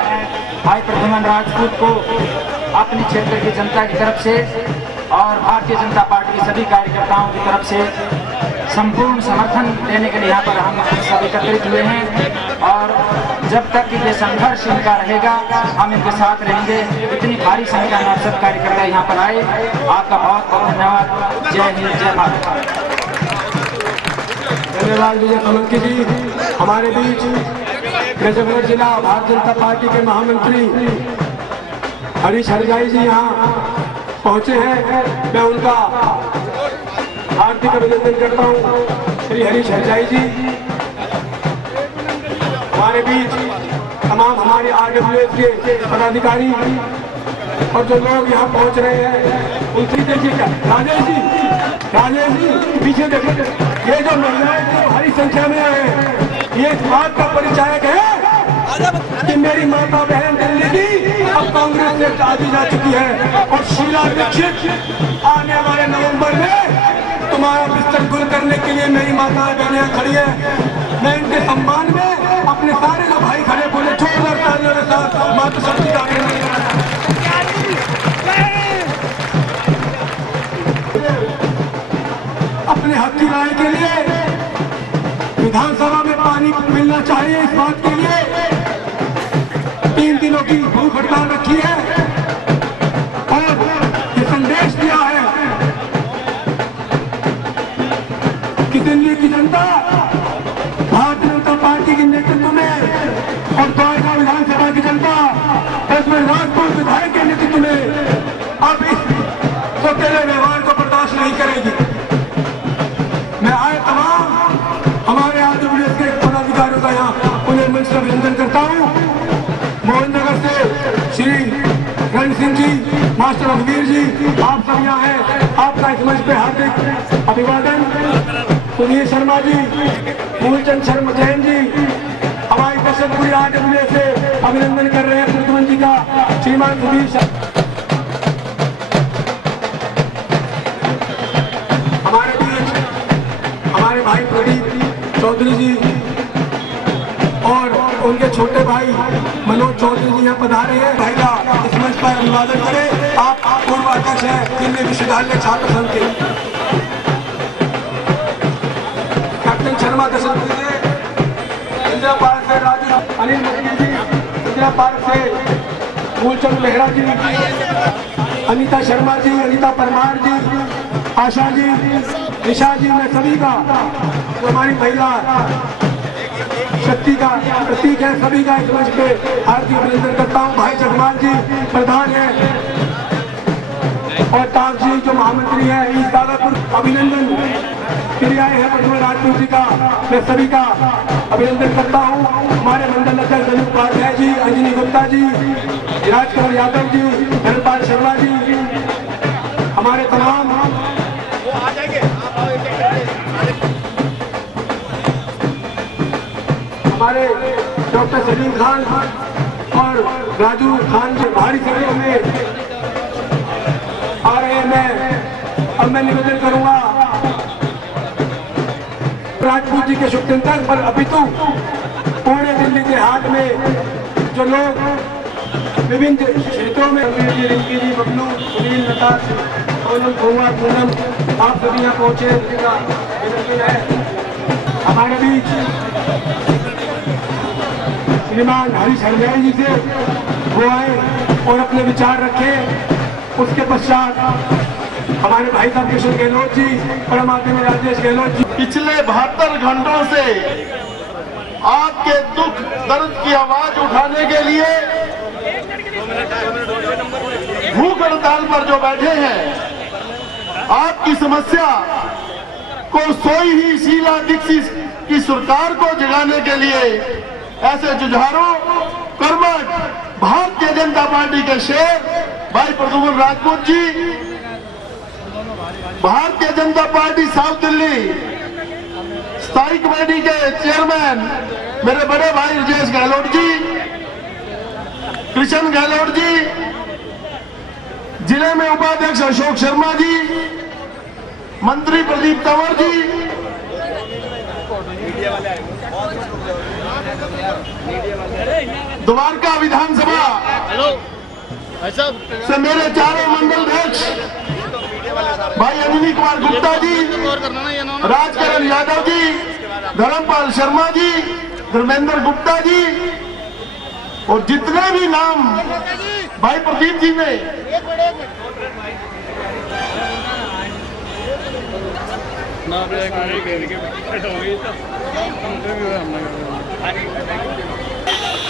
भाई प्रद्युमन राजपूत को अपने क्षेत्र की जनता की तरफ से और भारतीय जनता पार्टी के सभी कार्यकर्ताओं की तरफ से संपूर्ण समर्थन देने के लिए यहाँ पर हम सब एकत्रित हुए हैं और जब तक कि ये संघर्ष इनका रहेगा हम इनके साथ रहेंगे। इतनी भारी संख्या में आप सब कार्यकर्ता यहाँ पर आए, आपका बहुत बहुत धन्यवाद। जय हिंद, जय भारत। धन्यवाद विजय सोलंकी जी। हमारे बीच मुजफ्फरनगर जिला भारतीय जनता पार्टी के महामंत्री हरीश हरजाई जी यहाँ पहुंचे हैं। मैं उनका हार्दिक अभिनंदन करता हूँ। श्री हरीश हरजाई जी हमारे बीच तमाम हमारे RWS के पदाधिकारी और जो लोग यहाँ पहुंच रहे हैं उनसे देखिए क्या राजेश जी पीछे देखिए, ये जो महिलाएं भारी संख्या में आए हैं, ये इस बात का परिचायक है कि मेरी माता बहन दिल्ली की अब कांग्रेस से शादी जा चुकी है और शीला दीक्षित आने वाले नवंबर में तुम्हारा बिस्तर गुल करने के लिए मेरी माता बहनें खड़ी है। मैं इनके सम्मान में अपने सारे जो भाई खड़े बोले जोरदार तालियों के साथ मातृशक्ति का अपने हक की राय के लिए विधानसभा में पानी मिलना चाहिए। इस बात के लिए 3 दिनों की भूख हड़ताल रखी है और ये संदेश दिया है कि दिल्ली की जनता भारतीय जनता पार्टी के नेतृत्व में और द्वारका विधानसभा की जनता प्रद्युमन राजपूत विधायक के नेतृत्व में अब इस सोतेले व्यवहार को बर्दाश्त नहीं करेगी। मैं आए तमाम हमारे RWS के पदाधिकारियों का यहाँ उन्हें मंच पर अभिनंदन करता हूँ। मोहननगर से श्री रण सिंह जी, मास्टर रघुवीर जी, आप सब यहाँ हैं, आपका इस मंच पे हार्दिक अभिवादन। सुनील शर्मा जी, मूलचंद शर्मा जैन जी हमारी दर्शक पूरी RWS से अभिनंदन कर रहे हैं प्रद्युमन जी का। श्रीमान सुधीर हमारे बीच हमारे भाई प्रदीप चौधरी जी और उनके छोटे भाई मनोज चौधरी जी यहाँ पधारे हैं। भाई का इस मंच पर अभिवादन करें। आप पूर्व अध्यक्ष हैं दिल्ली विश्वविद्यालय छात्र संघ के। कैप्टन शर्मा दशरथ जी, इंदिरा पार्क से राजू अनिल मस्ती जी, इंदिरा पार्क से मूलचंद मेहरा जी, अनीता शर्मा जी, अनीता परमार जी, आशा जी, निशा जी, मैं सभी का जो हमारी महिला शक्ति का प्रतीक है सभी का इस मंच पे हार्दिक अभिनंदन करता हूँ। भाई जगमाल जी प्रधान है और ताक जी जो महामंत्री है ईस्ट दादापुर, अभिनंदन के लिए आए हैं प्रद्युमन राजपूत जी का। मैं सभी का अभिनंदन करता हूँ। हमारे मंडल अध्यक्ष अनिल उपाध्याय जी, अंजनी गुप्ता जी, राजकुमार यादव जी, धनपाल शर्मा जी, हमारे तमाम हमारे डॉक्टर सलीम खान और राजू खान जी भारी संख्या में आ रहे हैं। अब मैं निवेदन करूंगा राजपूत जी मोदी के शुभ चिंतन पर अपितु पूरे दिल्ली देहात में जो लोग विभिन्न क्षेत्रों में रिंकी जी, बबलू, सुनील, लता, सोनम, कुमार, पूनम, आप सभी यहाँ पहुंचे है। हमारे बीच श्रीमान हरीश हरियाणी जी से वो आए और अपने विचार रखे। उसके पश्चात हमारे भाई साहब किशोर गहलोत जी, परम आदरणीय राजेश गहलोत जी। पिछले 72 घंटों से आपके दुख दर्द की आवाज उठाने के लिए भूख हड़ताल पर जो बैठे हैं, आपकी समस्या को सोई ही शीला दीक्षित की सरकार को जगाने के लिए ऐसे जुझारू कर्मठ भारतीय जनता पार्टी के शेर भाई प्रद्युम्न राजपूत जी, भारतीय जनता पार्टी साउथ दिल्ली स्थायी कमेटी के चेयरमैन मेरे बड़े भाई राजेश गहलोत जी, कृष्ण गहलोत जी, जिले में उपाध्यक्ष अशोक शर्मा जी, मंत्री प्रदीप तंवर जी, द्वारका विधानसभा से मेरे चारों मंडल अध्यक्ष भाई अनिल कुमार गुप्ता जी, राजकरण यादव जी, धर्मपाल शर्मा जी, धर्मेंद्र गुप्ता जी और जितने भी नाम भाई प्रदीप जी ने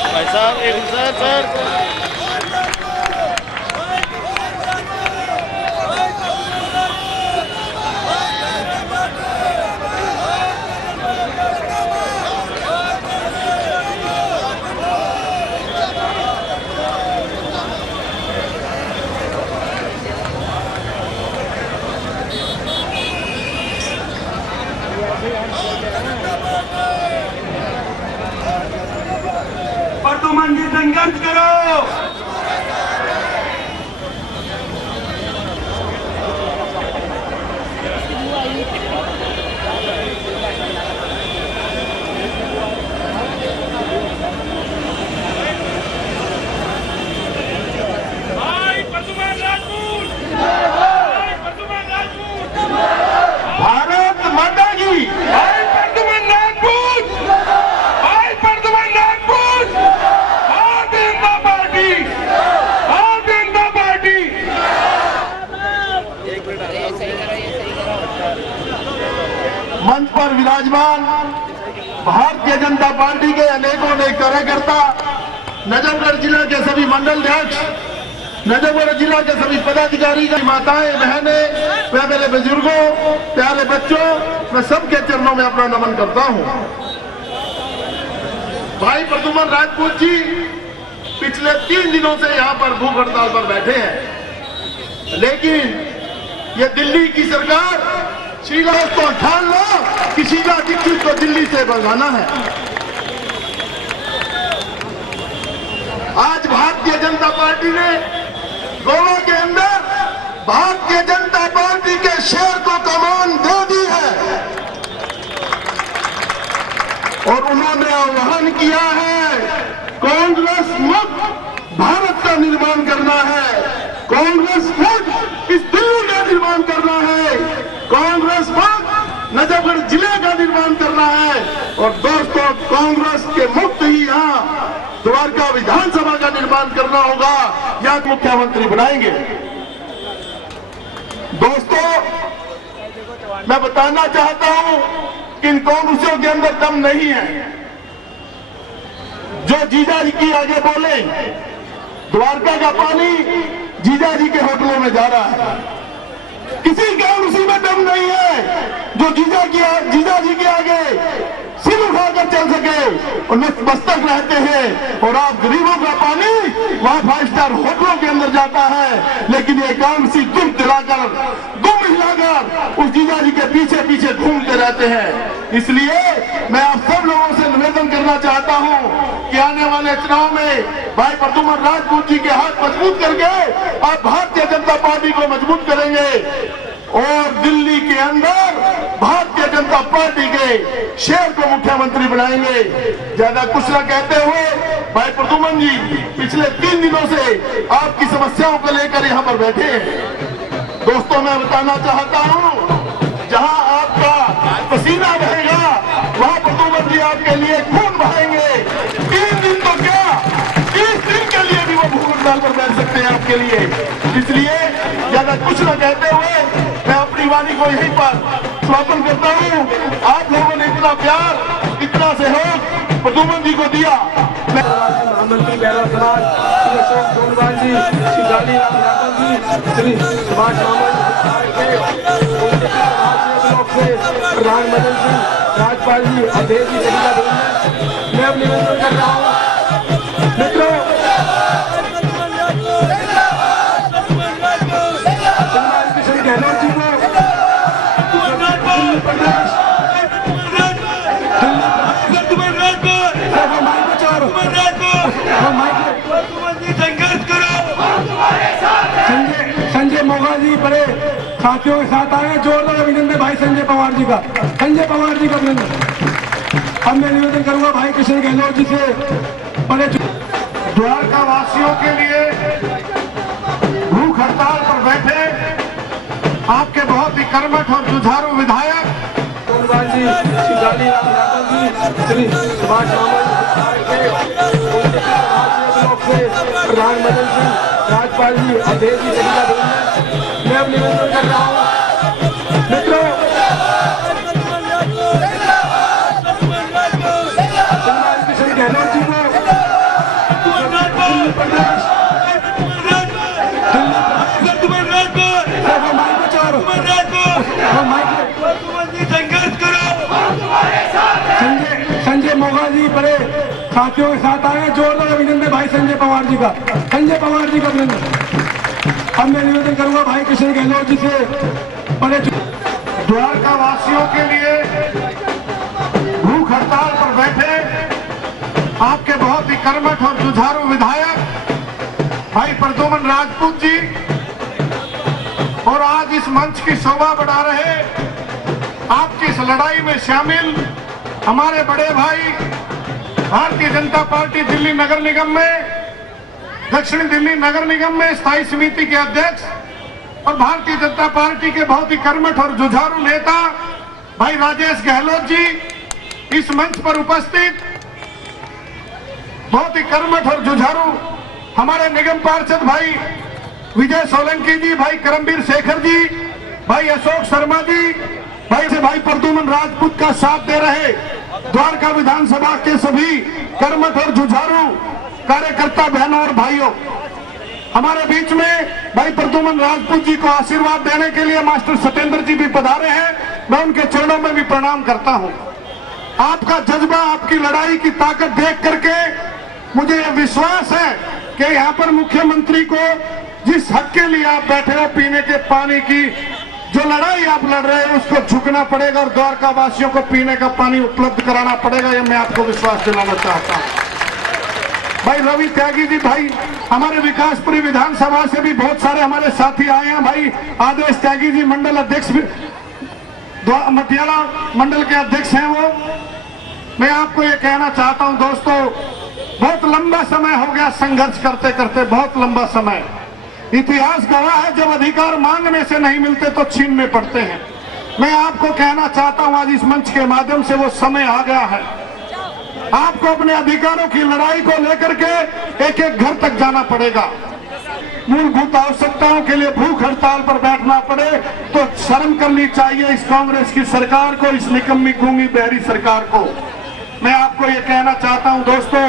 भाई साहब एक सर प्रद्युम्न जी संघर्ष करो। भारत माता की भाई प्रद्युम्न राजपूत, भाई प्रद्युम्न राजपूत, भारतीय जनता पार्टी, भारतीय जनता पार्टी। मंच पर विराजमान भारतीय जनता पार्टी के अनेकों अनेक कार्यकर्ता, नजफगढ़ जिला के सभी मंडल अध्यक्ष, नजफगढ़ जिला के सभी पदाधिकारी, माताएं, बहनें, मैं मेरे बुजुर्गों, प्यारे बच्चों, मैं सबके चरणों में अपना नमन करता हूं। भाई प्रद्युम्न राजपूत जी पिछले 3 दिनों से यहां पर भूख हड़ताल पर बैठे हैं, लेकिन ये दिल्ली की सरकार शीला को ठान लो कि शीला दीक्षित को दिल्ली से भगाना है। आज भारतीय जनता पार्टी ने गोवा के अंदर भारतीय जनता पार्टी के शेर को कमान दे दी है और उन्होंने आह्वान किया है कांग्रेस मुक्त भारत का निर्माण करना है, कांग्रेस मुक्त इस दिल्ली का निर्माण करना है, कांग्रेस मुक्त नजफगढ़ जिले का निर्माण करना है। और दोस्तों, कांग्रेस के मुक्त ही यहाँ द्वारका विधानसभा का निर्माण करना होगा, या मुख्यमंत्री बनाएंगे। दोस्तों, मैं बताना चाहता हूं कि इन कांग्रेसियों के अंदर दम नहीं है। जो जीजा जी की आगे बोले, द्वारका का पानी जीजा जी के होटलों में जा रहा है, किसी कांग्रेसी में दम नहीं है जो जीजा जी के आगे सिर उठाकर चल सके और नतमस्तक रहते हैं। और आप गरीबों का पानी वहां 5 स्टार होटलों के अंदर जाता है, लेकिन ये कांग्रेसी दुम हिलाकर उस जीजा जी के पीछे पीछे घूमते रहते हैं। इसलिए मैं आप सब लोगों से निवेदन करना चाहता हूं कि आने वाले चुनाव में भाई प्रद्युम्न राजपूत जी के हाथ मजबूत करके आप भारतीय जनता पार्टी को मजबूत करेंगे और दिल्ली के अंदर भारतीय जनता पार्टी के शेर को मुख्यमंत्री बनाएंगे। ज्यादा कुछ न कहते हुए भाई प्रद्युमन जी पिछले 3 दिनों से आपकी समस्याओं को लेकर यहाँ पर बैठे हैं। दोस्तों मैं बताना चाहता हूँ, जहाँ आपका पसीना बहेगा वहाँ प्रद्युमन जी आपके लिए खून बहाएंगे। 3 दिन तो क्या 30 दिन के लिए भी वो भूख हड़ताल पर बैठ सकते हैं आपके लिए। इसलिए ज्यादा कुछ न कहते हुए मैं अपनी वाणी को यहीं पर समापन करता हूँ। आप लोगों ने इतना प्यार इतना सहयोग प्रद्युमन जी को दिया। महामंत्री बैरा समाज श्री अशोक सोनवाल जी, श्री जानीराम यादव जी, श्री सुभाष प्रधान मदन सिंह राजपाल जी, अधेर जी, मैं अब निवेदन कर रहा हूँ मित्रों, किशन गहलोत जी को संजय मोगा जी बड़े साथियों के साथ आए। जोरदार अभिनंदन भाई संजय पवार जी का, संजय पवार जी का अभिनंदन। अब मैं निवेदन करूंगा भाई किशन गहलोत जी से बड़े द्वारका वासियों के लिए भूख हड़ताल पर बैठे आपके बहुत ही कर्मठ और जुझारू विधायक सोनवाल जी, श्री जानीराम यादव जी, श्री सुभाष प्रधान मदन सिंह राजपाल जी, अधेर जी, मैं अब निवेदन कर रहा हूँ मित्रों, किशन गहलोत जी को संजय मोगा जी बड़े साथियों के साथ आए। जोरदार अभिनंदन भाई संजय पवार जी का, संजय पवार जी का अभिनंदन। अब मैं निवेदन करूंगा भाई किशन गहलोत जी से बड़े द्वारका वासियों के लिए भूख हड़ताल पर बैठे आपके बहुत ही कर्मठ और जुझारू विधायक भाई प्रद्युमन राजपूत जी और आज इस मंच की शोभा बढ़ा रहे आपकी इस लड़ाई में शामिल हमारे बड़े भाई भारतीय जनता पार्टी दिल्ली नगर निगम में, दक्षिणी दिल्ली नगर निगम में स्थायी समिति के अध्यक्ष और भारतीय जनता पार्टी के बहुत ही कर्मठ और जुझारू नेता भाई राजेश गहलोत जी, इस मंच पर उपस्थित बहुत ही कर्मठ और जुझारू हमारे निगम पार्षद भाई विजय सोलंकी जी, भाई करमवीर शेखर जी, भाई अशोक शर्मा जी, भाई प्रद्युमन राजपूत का साथ दे रहे द्वारका विधानसभा के सभी कर्मठ और जुझारू कार्यकर्ता बहनों और भाइयों, हमारे बीच में भाई प्रद्युमन राजपूत जी को आशीर्वाद देने के लिए मास्टर सत्येंद्र जी भी पधारे हैं। मैं उनके चरणों में भी प्रणाम करता हूं। आपका जज्बा, आपकी लड़ाई की ताकत देख करके मुझे यह विश्वास है कि यहाँ पर मुख्यमंत्री को जिस हक के लिए आप बैठे हो, पीने के पानी की जो लड़ाई आप लड़ रहे हैं उसको झुकना पड़ेगा और द्वारका वासियों को पीने का पानी उपलब्ध कराना पड़ेगा। यह मैं आपको विश्वास दिलाना चाहता हूं। भाई रवि त्यागी जी, भाई हमारे विकासपुरी विधानसभा से भी बहुत सारे हमारे साथी आए हैं। भाई आदेश त्यागी जी मंडल अध्यक्ष भी, मटियाला मंडल के अध्यक्ष हैं वो। मैं आपको ये कहना चाहता हूं दोस्तों, बहुत लंबा समय हो गया संघर्ष करते करते, बहुत लंबा समय। इतिहास गवाह है जब अधिकार मांगने से नहीं मिलते तो छीनने पड़ते हैं। मैं आपको कहना चाहता हूं आज इस मंच के माध्यम से वो समय आ गया है। आपको अपने अधिकारों की लड़ाई को लेकर के एक एक घर तक जाना पड़ेगा। मूलभूत आवश्यकताओं के लिए भूख हड़ताल पर बैठना पड़े तो शर्म करनी चाहिए इस कांग्रेस की सरकार को, इस निकम्मी गूंगी बहरी सरकार को। मैं आपको ये कहना चाहता हूं दोस्तों,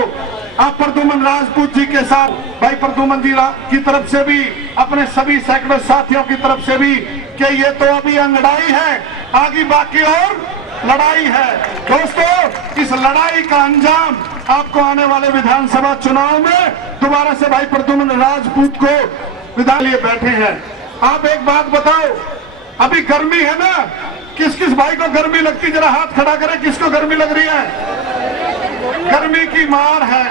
आप प्रद्युमन राजपूत जी के साथ भाई प्रद्युमन जी की तरफ से भी, अपने सभी सैकड़ों साथियों की तरफ से भी कि ये तो अभी अंगड़ाई है, आगे बाकी और लड़ाई है। दोस्तों इस लड़ाई का अंजाम आपको आने वाले विधानसभा चुनाव में दोबारा से भाई प्रद्युमन राजपूत को विधान लिए बैठे हैं। आप एक बात बताओ, अभी गर्मी है ना, किस किस भाई को गर्मी लगती, जरा हाथ खड़ा करें, किसको गर्मी लग रही है? गर्मी की मार है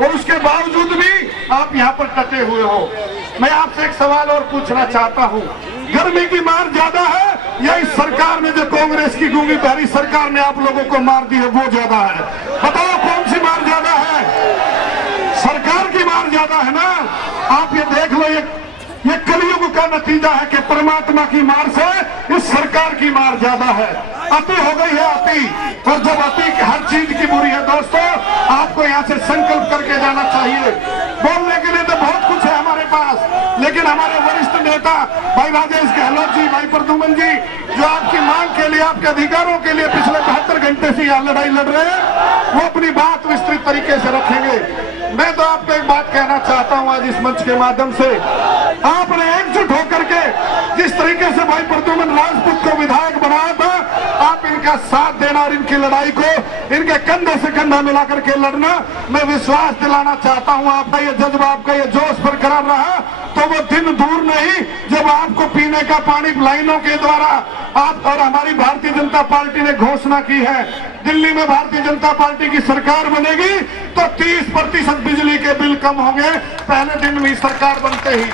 और उसके बावजूद भी आप यहाँ पर डटे हुए हो। मैं आपसे एक सवाल और पूछना चाहता हूँ, गर्मी की मार ज्यादा है या इस सरकार ने जो कांग्रेस की गूंगी बहरी सरकार ने आप लोगों को मार दी है वो ज्यादा है। बताओ कौन सी मार ज्यादा है? सरकार की मार ज्यादा है ना। आप ये देख लो, ये कलयुग का नतीजा है कि परमात्मा की मार से इस सरकार की मार ज्यादा है। अति हो गई है अति, और जब अति हर चीज की बुरी है दोस्तों, आपको यहाँ से संकल्प करके जाना चाहिए। बोलने के लिए तो बहुत कुछ है हमारे पास, लेकिन हमारे वरिष्ठ नेता भाई राजेश गहलोत जी, भाई प्रद्युमन जी, जो आपकी मांग के लिए, आपके अधिकारों के लिए पिछले 72 घंटे से यहाँ लड़ाई लड़ रहे हैं, वो अपनी बात विस्तृत तरीके से रखेंगे। मैं तो आपको एक बात कहना चाहता हूं आज इस मंच के माध्यम से, आपने एकजुट होकर के जिस तरीके से भाई प्रद्युमन राजपूत को विधायक बनाया था, आप इनका साथ देना और इनकी लड़ाई को इनके कंधे से कंधा मिलाकर के लड़ना, मैं विश्वास दिलाना चाहता हूं। आपका ये जज्बा, आपका ये जोश बरकरार रहा तो वो दिन दूर नहीं जब आपको पीने का पानी लाइनों के द्वारा आप और हमारी भारतीय जनता पार्टी ने घोषणा की है, दिल्ली में भारतीय जनता पार्टी की सरकार बनेगी तो 30% बिजली के बिल कम होंगे पहले दिन में सरकार बनते ही।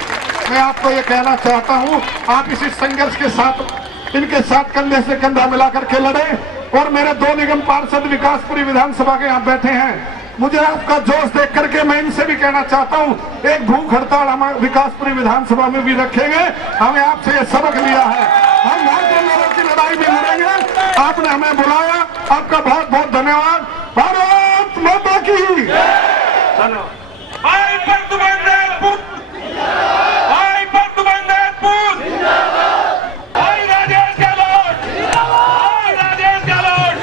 मैं आपको ये कहना चाहता हूं, आप इसी संघर्ष के साथ, इनके साथ कंधे से कंधा मिलाकर के लड़े। और मेरे 2 निगम पार्षद विकासपुरी विधानसभा के यहाँ बैठे हैं, मुझे आपका जोश देख करके मैं इनसे भी कहना चाहता हूं, एक भूख हड़ताल हमारे विकासपुरी विधानसभा में भी रखेंगे। हमने आपसे ये सबक लिया है, हम भारतीय लोगों की लड़ाई भी लड़ेंगे। आपने हमें बुलाया, आपका बहुत बहुत धन्यवाद। भारत माता की भाई प्रद्युमन राजपूत, भाई प्रद्युमन राजपूत, भाई राजेश गहलोत, भाई राजेश गहलोत,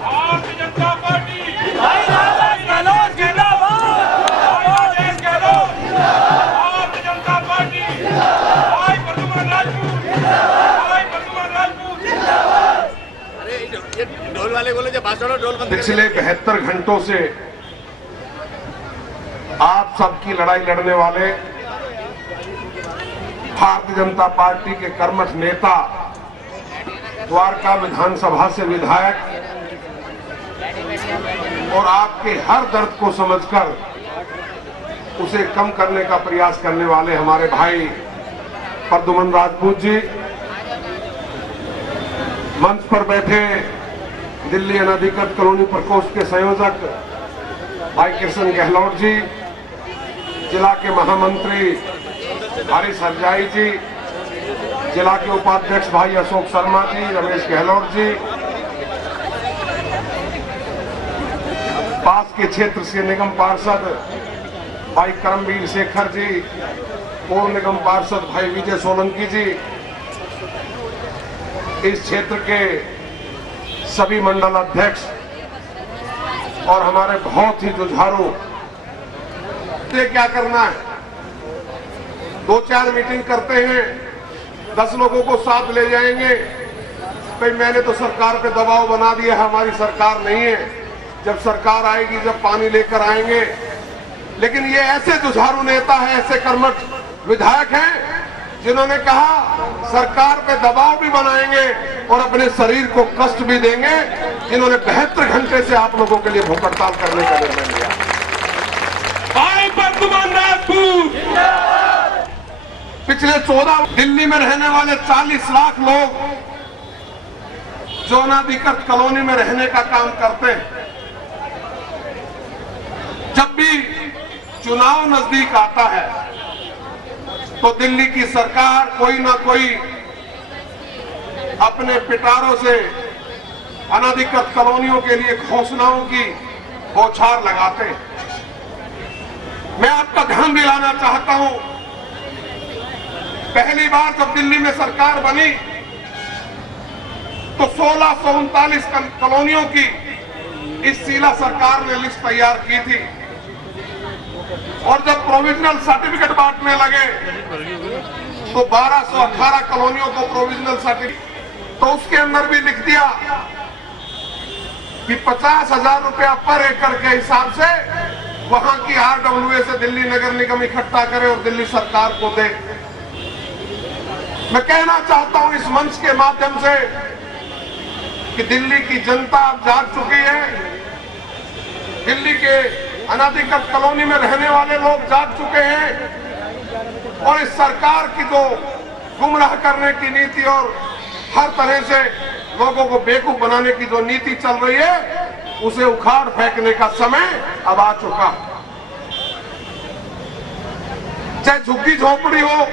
भारतीय जनता पार्टी, भाई राजेश गहलोत जिंदाबाद, भाई राजेश गहलोत, भारतीय जनता पार्टी, भाई प्रद्युमन राजपूत, भाई प्रद्युमन राजपूत जिंदाबाद। ढोल वाले बोले जब भाषण ढोल बंद। पिछले 72 घंटों से आप सबकी लड़ाई लड़ने वाले भारतीय जनता पार्टी के कर्मठ नेता, द्वारका विधानसभा से विधायक, और आपके हर दर्द को समझकर उसे कम करने का प्रयास करने वाले हमारे भाई प्रद्युमन राजपूत जी, मंच पर बैठे दिल्ली अनधिकृत कॉलोनी प्रकोष्ठ के संयोजक भाई कृष्ण गहलोत जी, जिला के महामंत्री हरीश हरजाई जी, जिला के उपाध्यक्ष भाई अशोक शर्मा जी, रमेश गहलोत जी, पास के क्षेत्र से निगम पार्षद भाई करमवीर शेखर जी, पूर्व निगम पार्षद भाई विजय सोलंकी जी, इस क्षेत्र के सभी मंडल अध्यक्ष और हमारे बहुत ही जुझारू, ये क्या करना है, 2-4 मीटिंग करते हैं, 10 लोगों को साथ ले जाएंगे, भाई मैंने तो सरकार पे दबाव बना दिया है, हमारी सरकार नहीं है, जब सरकार आएगी जब पानी लेकर आएंगे। लेकिन ये ऐसे जुझारू नेता हैं, ऐसे कर्मठ विधायक हैं जिन्होंने कहा सरकार पे दबाव भी बनाएंगे और अपने शरीर को कष्ट भी देंगे, जिन्होंने 72 घंटे से आप लोगों के लिए भूख हड़ताल करने का निर्णय लिया। भाई प्रद्युमन राजपूत, पिछले 14 दिल्ली में रहने वाले 40 लाख लोग जो अनाधिकृत कॉलोनी में रहने का काम करते हैं, जब भी चुनाव नजदीक आता है तो दिल्ली की सरकार कोई ना कोई अपने पिटारों से अनाधिकृत कॉलोनियों के लिए घोषणाओं की बौछार लगाते हैं। मैं आपका ध्यान दिलाना चाहता हूं, पहली बार जब दिल्ली में सरकार बनी तो 1639 कॉलोनियों की इस शीला सरकार ने लिस्ट तैयार की थी, और जब प्रोविजनल सर्टिफिकेट बांटने लगे तो 1218 कॉलोनियों को प्रोविजनल सर्टिफिकेट, तो उसके अंदर भी लिख दिया कि 50,000 रुपया पर एकड़ के हिसाब से वहां की RWA से दिल्ली नगर निगम इकट्ठा करे और दिल्ली सरकार को दे। मैं कहना चाहता हूं इस मंच के माध्यम से कि दिल्ली की जनता अब जाग चुकी है, दिल्ली के अनाधिकृत कॉलोनी में रहने वाले लोग जाग चुके हैं, और इस सरकार की जो गुमराह करने की नीति और हर तरह से लोगों को बेवकूफ बनाने की जो नीति चल रही है उसे उखाड़ फेंकने का समय अब आ चुका है। चाहे झुग्गी झोपड़ी हो,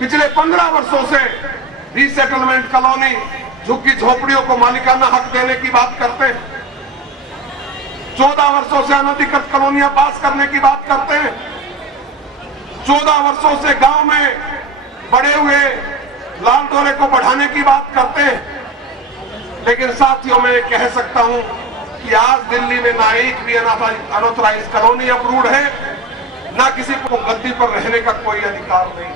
पिछले 15 वर्षों से रीसेटलमेंट कॉलोनी झुग्गी झोपड़ियों को मालिकाना हक देने की बात करते हैं, 14 वर्षों से अनधिकृत कॉलोनियां पास करने की बात करते हैं, 14 वर्षों से गांव में बढ़े हुए लाल डोरे को बढ़ाने की बात करते हैं। लेकिन साथियों मैं कह सकता हूं कि आज दिल्ली में ना एक भी अनऑथराइज्ड कॉलोनी अप्रूव्ड है, ना किसी को गद्दी पर रहने का कोई अधिकार नहीं।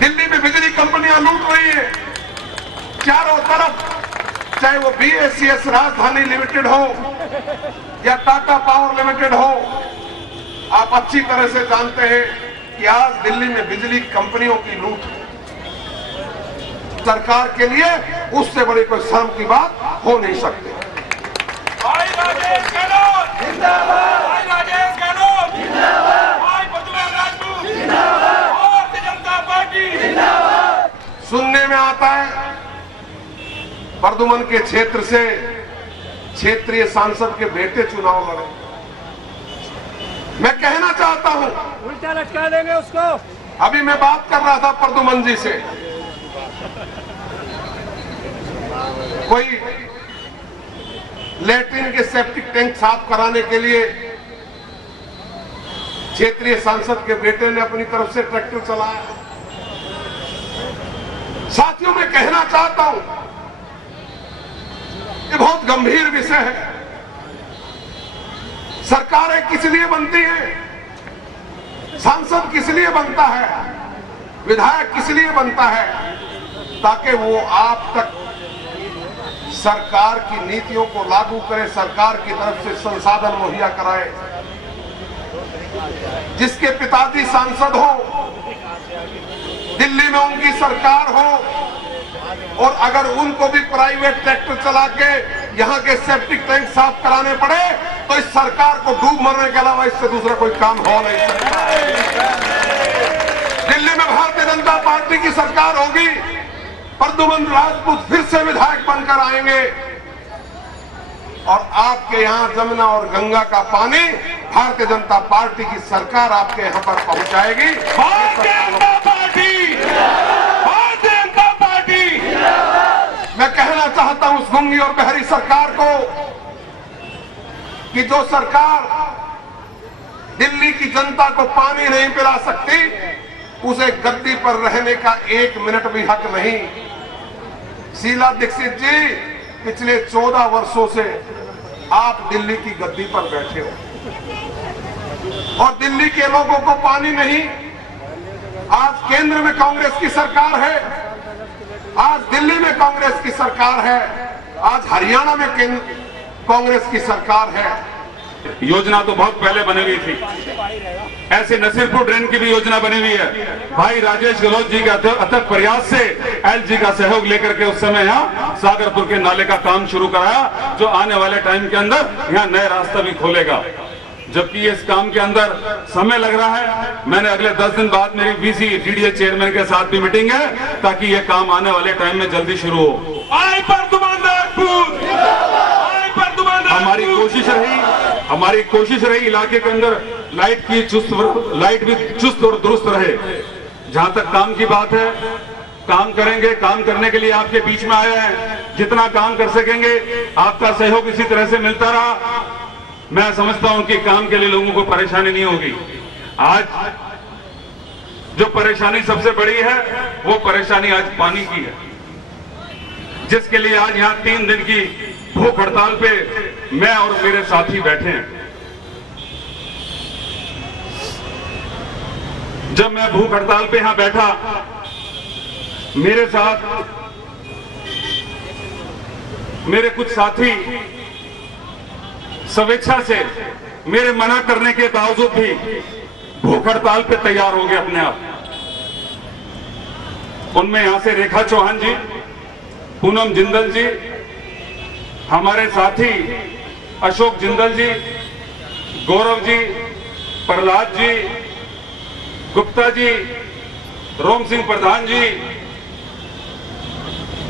दिल्ली में बिजली कंपनियां लूट रही है चारों तरफ, चाहे वो BSES राजधानी लिमिटेड हो या टाटा पावर लिमिटेड हो। आप अच्छी तरह से जानते हैं कि आज दिल्ली में बिजली कंपनियों की लूट सरकार के लिए उससे बड़ी कोई शर्म की बात हो नहीं सकती। भाई राजेश गहलोत जिंदाबाद, भाई राजेश गहलोत जिंदाबाद, भाई प्रद्युमन राजपूत जिंदाबाद, भारतीय जनता पार्टी जिंदाबाद। सुनने में आता है प्रद्युमन के क्षेत्र से क्षेत्रीय सांसद के बेटे चुनाव लड़े। मैं कहना चाहता हूं, उल्टा लटका देंगे उसको। अभी मैं बात कर रहा था प्रद्युमन जी से, कोई लैट्रिन के सेप्टिक टैंक साफ कराने के लिए क्षेत्रीय सांसद के बेटे ने अपनी तरफ से ट्रैक्टर चलाया। साथियों मैं कहना चाहता हूं, ये बहुत गंभीर विषय है। सरकारें किस लिए बनती हैं, सांसद किस लिए बनता है, विधायक किस लिए बनता है, ताकि वो आप तक सरकार की नीतियों को लागू करे, सरकार की तरफ से संसाधन मुहैया कराए। जिसके पिताजी सांसद हो, दिल्ली में उनकी सरकार हो, और अगर उनको भी प्राइवेट ट्रैक्टर चला के यहाँ के सेप्टिक टैंक साफ कराने पड़े तो इस सरकार को डूब मरने के अलावा इससे दूसरा कोई काम हो नहीं सकता। दिल्ली में भारतीय जनता पार्टी की सरकार होगी, प्रद्युमन राजपूत फिर से विधायक बनकर आएंगे और आपके यहाँ जमुना और गंगा का पानी भारतीय जनता पार्टी की सरकार आपके यहाँ पर पहुंचाएगी। Bharatiya Janata party, Bharatiya Janata party. मैं कहना चाहता हूं उस गूंगी और बहरी सरकार को कि जो सरकार दिल्ली की जनता को पानी नहीं पिला सकती, उसे गद्दी पर रहने का 1 मिनट भी हक नहीं। शीला दीक्षित जी, पिछले 14 वर्षों से आप दिल्ली की गद्दी पर बैठे हो और दिल्ली के लोगों को पानी नहीं। आज केंद्र में कांग्रेस की सरकार है, आज दिल्ली में कांग्रेस की सरकार है, आज हरियाणा में कांग्रेस की सरकार है। योजना तो बहुत पहले बनी हुई थी, ऐसे नसीरपुर ड्रेन की भी योजना बनी हुई है। भाई राजेश गहलोत जी के अथक प्रयास से एलजी का सहयोग लेकर के उस समय यहाँ सागरपुर के नाले का काम शुरू कराया, जो आने वाले टाइम के अंदर यहाँ नया रास्ता भी खोलेगा। जबकि इस काम के अंदर समय लग रहा है। मैंने अगले 10 दिन बाद मेरी बीसी टीडीए चेयरमैन के साथ भी मीटिंग है, ताकि यह काम आने वाले टाइम में जल्दी शुरू हो। आई प्रद्युमन राजपूत, आई प्रद्युमन राजपूत। हमारी कोशिश रही इलाके के अंदर लाइट भी चुस्त और दुरुस्त रहे। जहां तक काम की बात है, काम करेंगे। काम करने के लिए आपके बीच में आए हैं, जितना काम कर सकेंगे आपका सहयोग इसी तरह से मिलता रहा, मैं समझता हूं कि काम के लिए लोगों को परेशानी नहीं होगी। आज जो परेशानी सबसे बड़ी है वो परेशानी आज पानी की है, जिसके लिए आज यहां 3 दिन की भूख हड़ताल पे मैं और मेरे साथी बैठे हैं। जब मैं भूख हड़ताल पे यहां बैठा, मेरे साथ मेरे कुछ साथी स्वेच्छा से मेरे मना करने के बावजूद भी भूख हड़ताल पे तैयार हो गए अपने आप। उनमें यहां से रेखा चौहान जी, पूनम जिंदल जी, हमारे साथी अशोक जिंदल जी, गौरव जी, प्रहलाद जी, गुप्ता जी, रोम सिंह प्रधान जी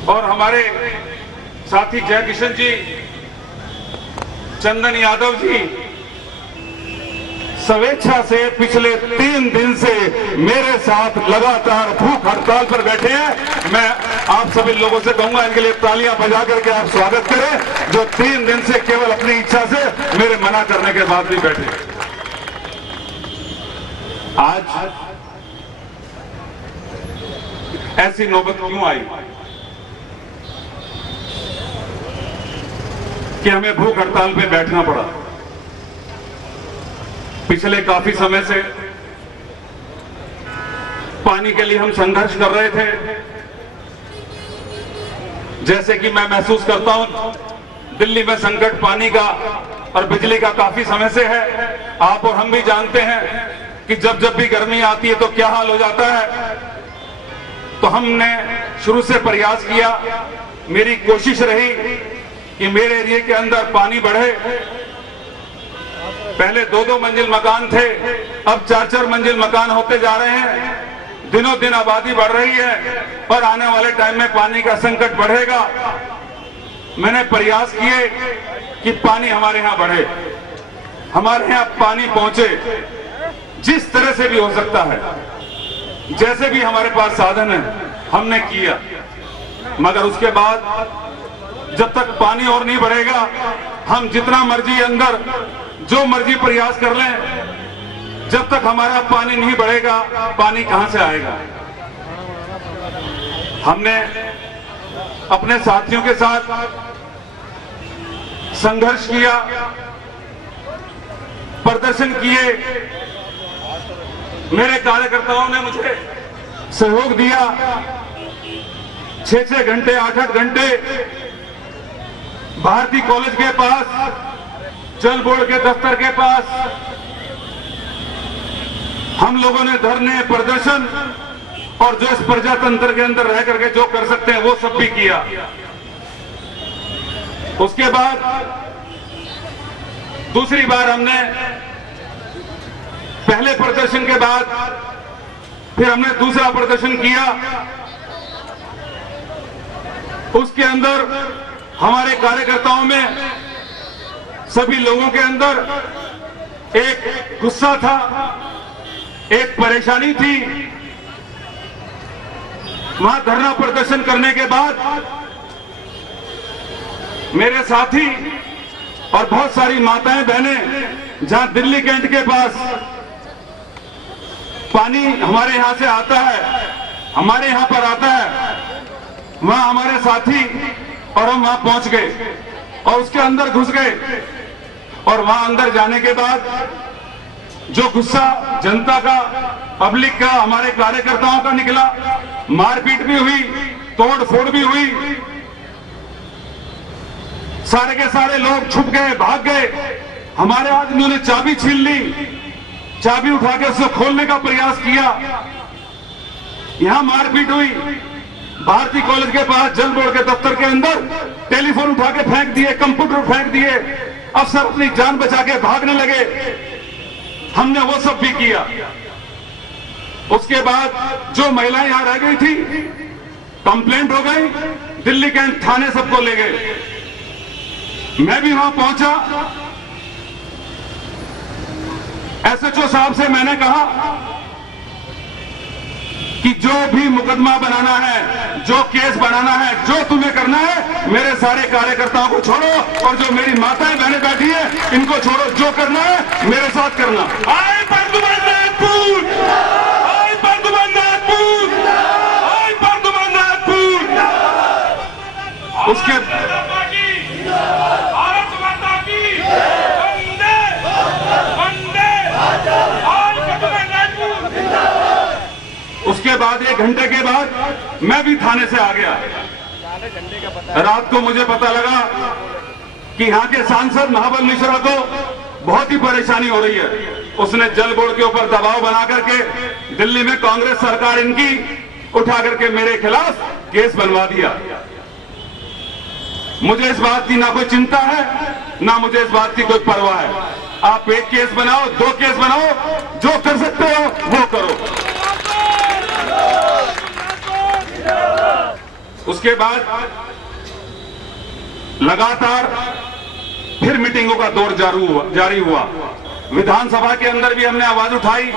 और हमारे साथी जय किशन जी, चंदन यादव जी स्वेच्छा से पिछले 3 दिन से मेरे साथ लगातार भूख हड़ताल पर बैठे हैं। मैं आप सभी लोगों से कहूंगा इनके लिए तालियां बजा करके आप स्वागत करें, जो 3 दिन से केवल अपनी इच्छा से मेरे मना करने के बाद भी बैठे। आज ऐसी नौबत क्यों आई कि हमें भूख हड़ताल पे बैठना पड़ा? पिछले काफी समय से पानी के लिए हम संघर्ष कर रहे थे। जैसे कि मैं महसूस करता हूं दिल्ली में संकट पानी का और बिजली का काफी समय से है। आप और हम भी जानते हैं कि जब जब भी गर्मी आती है तो क्या हाल हो जाता है। तो हमने शुरू से प्रयास किया, मेरी कोशिश रही कि मेरे एरिया के अंदर पानी बढ़े। पहले 2-2 मंजिल मकान थे, अब 4-4 मंजिल मकान होते जा रहे हैं। दिनों दिन आबादी बढ़ रही है और आने वाले टाइम में पानी का संकट बढ़ेगा। मैंने प्रयास किए कि पानी हमारे यहां बढ़े, हमारे यहां पानी पहुंचे, जिस तरह से भी हो सकता है, जैसे भी हमारे पास साधन है हमने किया। मगर उसके बाद जब तक पानी और नहीं बढ़ेगा, हम जितना मर्जी अंदर जो मर्जी प्रयास कर लें, जब तक हमारा पानी नहीं बढ़ेगा पानी कहां से आएगा। हमने अपने साथियों के साथ संघर्ष किया, प्रदर्शन किए। मेरे कार्यकर्ताओं ने मुझे सहयोग दिया। 6-6 घंटे 8-8 घंटे भारती कॉलेज के पास, जल बोर्ड के दफ्तर के पास हम लोगों ने धरने, प्रदर्शन और जो इस प्रजातंत्र के अंदर रह करके जो कर सकते हैं वो सब भी किया। उसके बाद दूसरी बार हमने पहले प्रदर्शन के बाद फिर हमने दूसरा प्रदर्शन किया। उसके अंदर हमारे कार्यकर्ताओं में, सभी लोगों के अंदर एक गुस्सा था, एक परेशानी थी। वहां धरना प्रदर्शन करने के बाद मेरे साथी और बहुत सारी माताएं बहनें, जहां दिल्ली कैंट के पास पानी हमारे यहां से आता है, हमारे यहां पर आता है, वहां हमारे साथी और हम वहां पहुंच गए और उसके अंदर घुस गए। और वहां अंदर जाने के बाद जो गुस्सा जनता का, पब्लिक का, हमारे कार्यकर्ताओं का निकला, मारपीट भी हुई, तोड़ फोड़ भी हुई। सारे के सारे लोग छुप गए, भाग गए। हमारे आदमियों ने चाबी छीन ली, चाबी उठा के उसको खोलने का प्रयास किया। यहां मारपीट हुई। भारती कॉलेज के पास जल बोर्ड के दफ्तर के अंदर टेलीफोन उठा के फेंक दिए, कंप्यूटर फेंक दिए। अफसर अपनी जान बचा के भागने लगे। हमने वो सब भी किया। उसके बाद जो महिलाएं यहां रह गई थी, कंप्लेंट हो गई, दिल्ली कैंट थाने सबको ले गए। मैं भी वहां पहुंचा। एसएचओ साहब से मैंने कहा कि जो भी मुकदमा बनाना है, जो केस बनाना है, जो तुम्हें करना है, मेरे सारे कार्यकर्ताओं को छोड़ो और जो मेरी माताएं बहनें बैठी है इनको छोड़ो। जो करना है मेरे साथ करना। आए बर्दुमान नागपुर, आए बर्दुमान नागपुर, आए बर्दुमान नागपुर। उसके भारत माता की वंदे वंदे, आए बर्दुमान नागपुर। उसके बाद 1 घंटे के बाद मैं भी थाने से आ गया। रात को मुझे पता लगा कि यहाँ के सांसद महाबल मिश्रा को बहुत ही परेशानी हो रही है। उसने जल बोर्ड के ऊपर दबाव बना करके दिल्ली में कांग्रेस सरकार इनकी उठा करके मेरे खिलाफ केस बनवा दिया। मुझे इस बात की ना कोई चिंता है, ना मुझे इस बात की कोई परवाह है। आप 1 केस बनाओ, 2 केस बनाओ, जो कर सकते हो वो करो। उसके बाद लगातार फिर मीटिंगों का दौर जारी हुआ। विधानसभा के अंदर भी हमने आवाज उठाई,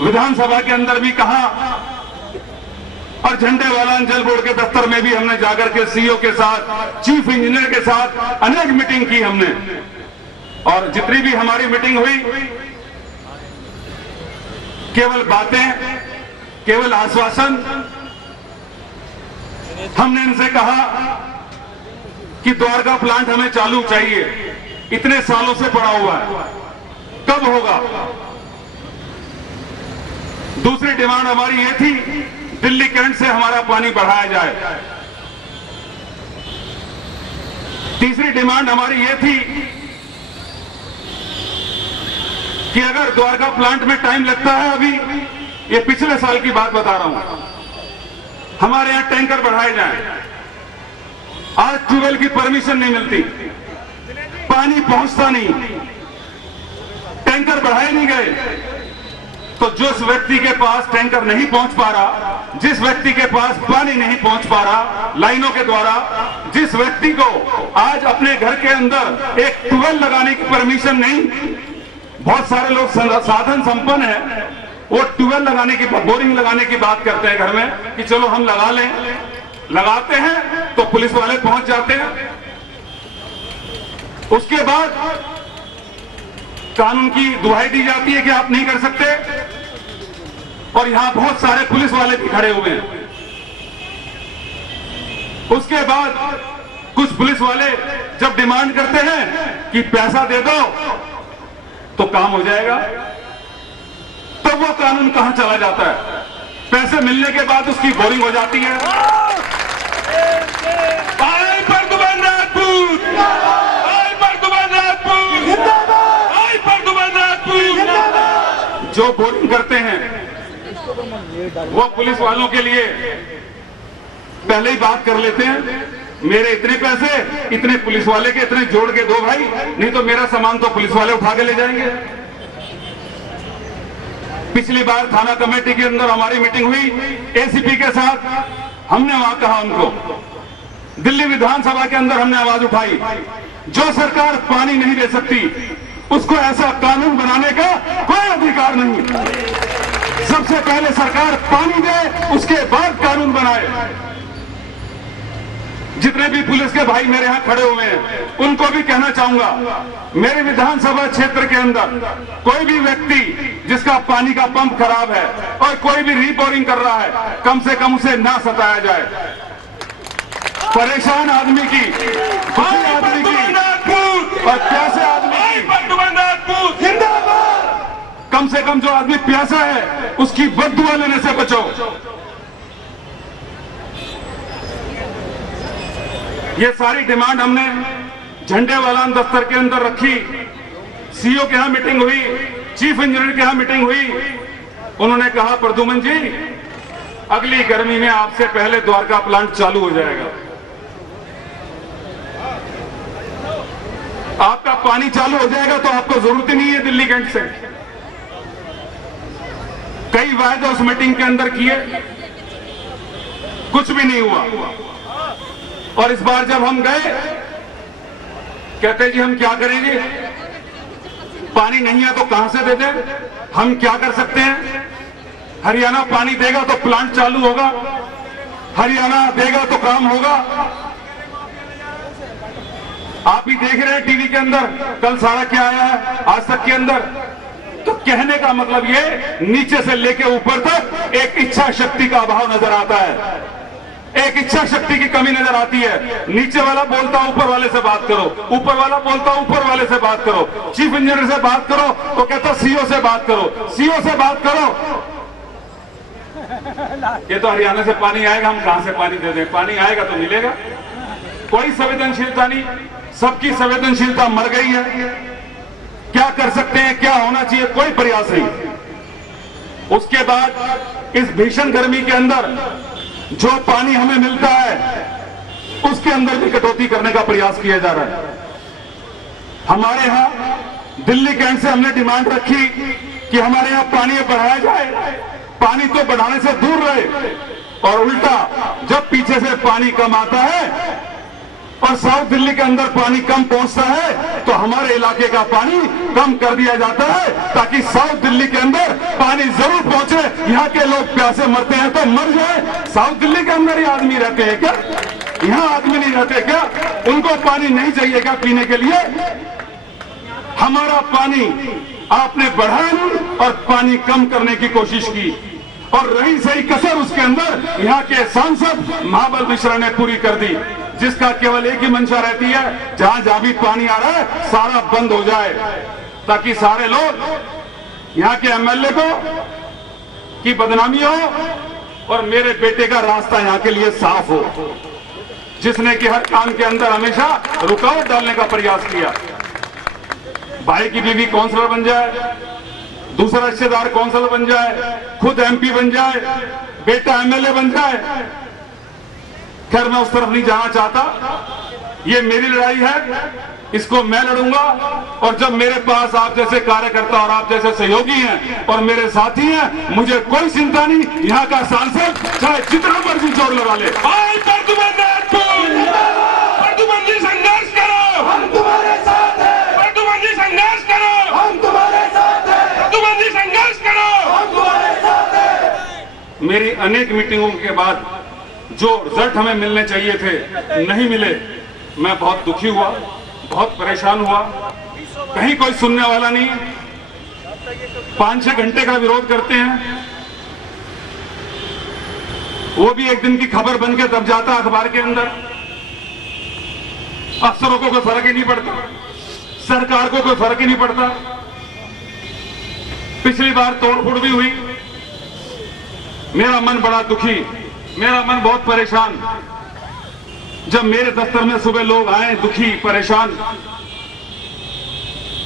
विधानसभा के अंदर भी कहा, और झंडेवाला जल बोर्ड के दफ्तर में भी हमने जाकर के सीईओ के साथ, चीफ इंजीनियर के साथ अनेक मीटिंग की हमने। और जितनी भी हमारी मीटिंग हुई, केवल बातें, केवल आश्वासन। हमने इनसे कहा कि द्वारका प्लांट हमें चालू चाहिए, इतने सालों से पड़ा हुआ है, कब होगा। दूसरी डिमांड हमारी ये थी, दिल्ली कैंट से हमारा पानी बढ़ाया जाए। तीसरी डिमांड हमारी ये थी कि अगर द्वारका प्लांट में टाइम लगता है, अभी ये पिछले साल की बात बता रहा हूं, हमारे यहां टैंकर बढ़ाए जाएं। आज ट्यूबवेल की परमिशन नहीं मिलती, पानी पहुंचता नहीं, टैंकर बढ़ाए नहीं गए। तो जिस व्यक्ति के पास टैंकर नहीं पहुंच पा रहा, जिस व्यक्ति के पास पानी नहीं पहुंच पा रहा लाइनों के द्वारा, जिस व्यक्ति को आज अपने घर के अंदर एक ट्यूबवेल लगाने की परमिशन नहीं, बहुत सारे लोग साधन संपन्न है, वो ट्यूबवेल लगाने की, बोरिंग लगाने की बात करते हैं घर में कि चलो हम लगा लें। लगाते हैं तो पुलिस वाले पहुंच जाते हैं, उसके बाद कानून की दुहाई दी जाती है कि आप नहीं कर सकते, और यहां बहुत सारे पुलिस वाले भी खड़े हुए हैं। उसके बाद कुछ पुलिस वाले जब डिमांड करते हैं कि पैसा दे दो तो काम हो जाएगा, तो वो कानून कहां चला जाता है। पैसे मिलने के बाद उसकी बोरिंग हो जाती है। आई प्रद्युमन राजपूत, आई प्रद्युमन राजपूत, आई प्रद्युमन राजपूत। जो बोरिंग करते हैं वो पुलिस वालों के लिए पहले ही बात कर लेते हैं, मेरे इतने पैसे, इतने पुलिस वाले के, इतने जोड़ के दो भाई, नहीं तो मेरा सामान तो पुलिस वाले उठा के ले जाएंगे। पिछली बार थाना कमेटी के अंदर हमारी मीटिंग हुई एसीपी के साथ, हमने वहां कहा उनको, दिल्ली विधानसभा के अंदर हमने आवाज उठाई, जो सरकार पानी नहीं दे सकती उसको ऐसा कानून बनाने का कोई अधिकार नहीं। सबसे पहले सरकार पानी दे, उसके बाद कानून बनाए। जितने भी पुलिस के भाई मेरे यहां खड़े हुए हैं उनको भी कहना चाहूंगा, मेरे विधानसभा क्षेत्र के अंदर कोई भी व्यक्ति जिसका पानी का पंप खराब है और कोई भी रीबोरिंग कर रहा है, कम से कम उसे ना सताया जाए। परेशान आदमी की, दुखी आदमी की और प्यासे आदमी की, कम से कम जो आदमी प्यासा है उसकी बददुआ लेने से बचो। ये सारी डिमांड हमने झंडेवाला दफ्तर के अंदर रखी। सीईओ के यहां मीटिंग हुई, चीफ इंजीनियर के यहां मीटिंग हुई। उन्होंने कहा, प्रद्युमन जी अगली गर्मी में आपसे पहले द्वारका प्लांट चालू हो जाएगा, आपका पानी चालू हो जाएगा तो आपको जरूरत ही नहीं है दिल्ली कैंट से। कई वायदे उस मीटिंग के अंदर किए, कुछ भी नहीं हुआ। और इस बार जब हम गए, कहते जी हम क्या करेंगे, पानी नहीं है तो कहां से दे दें, हम क्या कर सकते हैं। हरियाणा पानी देगा तो प्लांट चालू होगा, हरियाणा देगा तो काम होगा। आप भी देख रहे हैं टीवी के अंदर, कल सारा क्या आया है आज तक के अंदर। तो कहने का मतलब ये, नीचे से लेके ऊपर तक एक इच्छा शक्ति का अभाव नजर आता है, एक इच्छा शक्ति की कमी नजर आती है। नीचे वाला बोलता ऊपर वाले से बात करो, ऊपर वाला बोलता ऊपर वाले से बात करो, चीफ इंजीनियर से बात करो तो कहता सीईओ से बात करो, सीईओ से बात करो। ये तो हरियाणा से पानी आएगा, हम कहां से पानी दे दें, पानी आएगा तो मिलेगा। कोई संवेदनशीलता नहीं, सबकी संवेदनशीलता मर गई है। क्या कर सकते हैं, क्या होना चाहिए, कोई प्रयास नहीं। उसके बाद इस भीषण गर्मी के अंदर जो पानी हमें मिलता है उसके अंदर भी कटौती करने का प्रयास किया जा रहा है। हमारे यहां दिल्ली कैंट से हमने डिमांड रखी कि हमारे यहां पानी बढ़ाया जाए, पानी तो बढ़ाने से दूर रहे, और उल्टा जब पीछे पीछे से पानी कम आता है और साउथ दिल्ली के अंदर पानी कम पहुंचता है तो हमारे इलाके का पानी कम कर दिया जाता है ताकि साउथ दिल्ली के अंदर पानी जरूर पहुंचे। यहाँ के लोग प्यासे मरते हैं तो मर जाए। साउथ दिल्ली के अंदर ही आदमी रहते हैं क्या? यहाँ आदमी नहीं रहते क्या? उनको पानी नहीं चाहिए क्या पीने के लिए? हमारा पानी आपने बढ़ाया नहीं और पानी कम करने की कोशिश की, और रही सही कसर उसके अंदर यहाँ के सांसद महाबल मिश्रा ने पूरी कर दी, जिसका केवल एक ही मंशा रहती है, जहां जहां भी पानी आ रहा है सारा बंद हो जाए ताकि सारे लोग यहाँ के एमएलए को की बदनामी हो और मेरे बेटे का रास्ता यहाँ के लिए साफ हो, जिसने कि हर काम के अंदर हमेशा रुकावट डालने का प्रयास किया। भाई की बीवी काउंसलर बन जाए, दूसरा रिश्तेदार काउंसलर बन जाए, खुद एमपी बन जाए, बेटा एमएलए बन जाए। खैर मैं उस तरफ नहीं जाना चाहता, ये मेरी लड़ाई है, इसको मैं लड़ूंगा। और जब मेरे पास आप जैसे कार्यकर्ता और आप जैसे सहयोगी हैं और मेरे साथी हैं, मुझे कोई चिंता नहीं। यहाँ का सांसद चाहे जितना मर्जी जोर लगा ले, संघर्ष करो, हम तुम्हारे साथ हैं। संघर्ष करो, हम तुम्हारे साथ हैं। संघर्ष करो, हम तुम्हारे साथ हैं। मेरी अनेक मीटिंगों के बाद जो रिजल्ट हमें मिलने चाहिए थे नहीं मिले, मैं बहुत दुखी हुआ, बहुत परेशान हुआ। कहीं कोई सुनने वाला नहीं। 5-6 घंटे का विरोध करते हैं, वो भी एक दिन की खबर बन के दब जाता अखबार के अंदर। अफसरों को कोई फर्क ही नहीं पड़ता, सरकार को कोई फर्क ही नहीं पड़ता। पिछली बार तोड़फोड़ भी हुई, मेरा मन बड़ा दुखी, मेरा मन बहुत परेशान। जब मेरे दफ्तर में सुबह लोग आए दुखी परेशान,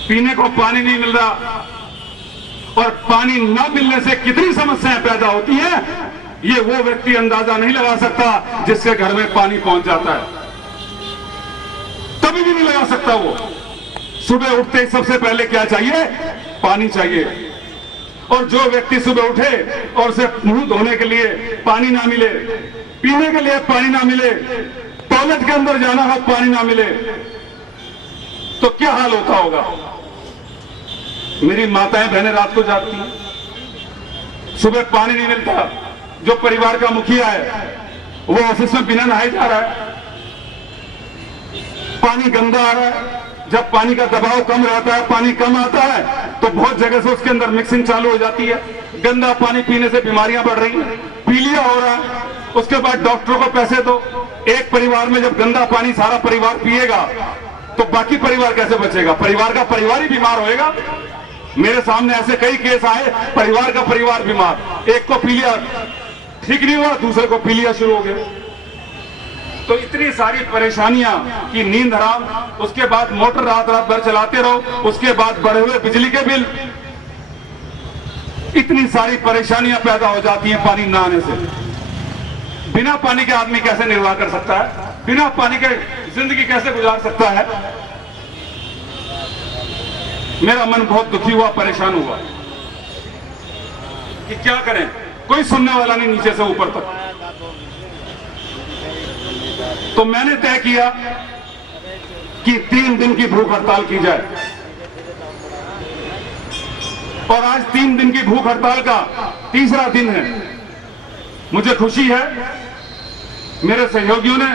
पीने को पानी नहीं मिल रहा, और पानी न मिलने से कितनी समस्याएं पैदा होती हैं, ये वो व्यक्ति अंदाजा नहीं लगा सकता जिसके घर में पानी पहुंच जाता है। कभी भी नहीं लगा सकता वो। सुबह उठते ही सबसे पहले क्या चाहिए? पानी चाहिए। और जो व्यक्ति सुबह उठे और उसे मुंह धोने के लिए पानी ना मिले, पीने के लिए पानी ना मिले, टॉयलेट के अंदर जाना हो पानी ना मिले, तो क्या हाल होता होगा? मेरी माताएं बहनें रात को जागती हैं, सुबह पानी नहीं मिलता। जो परिवार का मुखिया है वो ऑफिस में बिना नहाए जा रहा है, पानी गंदा आ रहा है। जब पानी का दबाव कम रहता है, पानी कम आता है, तो बहुत जगह से उसके अंदर मिक्सिंग चालू हो जाती है। गंदा पानी पीने से बीमारियां बढ़ रही हैं, पीलिया हो रहा है। उसके बाद डॉक्टरों को पैसे दो। एक परिवार में जब गंदा पानी सारा परिवार पिएगा तो बाकी परिवार कैसे बचेगा? परिवार का परिवार ही बीमार होएगा। मेरे सामने ऐसे कई केस आए, परिवार का परिवार बीमार, एक को पीलिया ठीक नहीं हुआ, दूसरे को पीलिया शुरू हो गया। तो इतनी सारी परेशानियां कि नींद हराम, उसके बाद मोटर रात रात भर चलाते रहो, उसके बाद बढ़े हुए बिजली के बिल, इतनी सारी परेशानियां पैदा हो जाती हैं पानी न आने से। बिना पानी के आदमी कैसे निर्वाह कर सकता है? बिना पानी के जिंदगी कैसे गुजार सकता है? मेरा मन बहुत दुखी हुआ, परेशान हुआ कि क्या करें। कोई सुनने वाला नहीं नीचे से ऊपर तक। तो मैंने तय किया कि 3 दिन की भूख हड़ताल की जाए, और आज 3 दिन की भूख हड़ताल का तीसरा दिन है। मुझे खुशी है, मेरे सहयोगियों ने,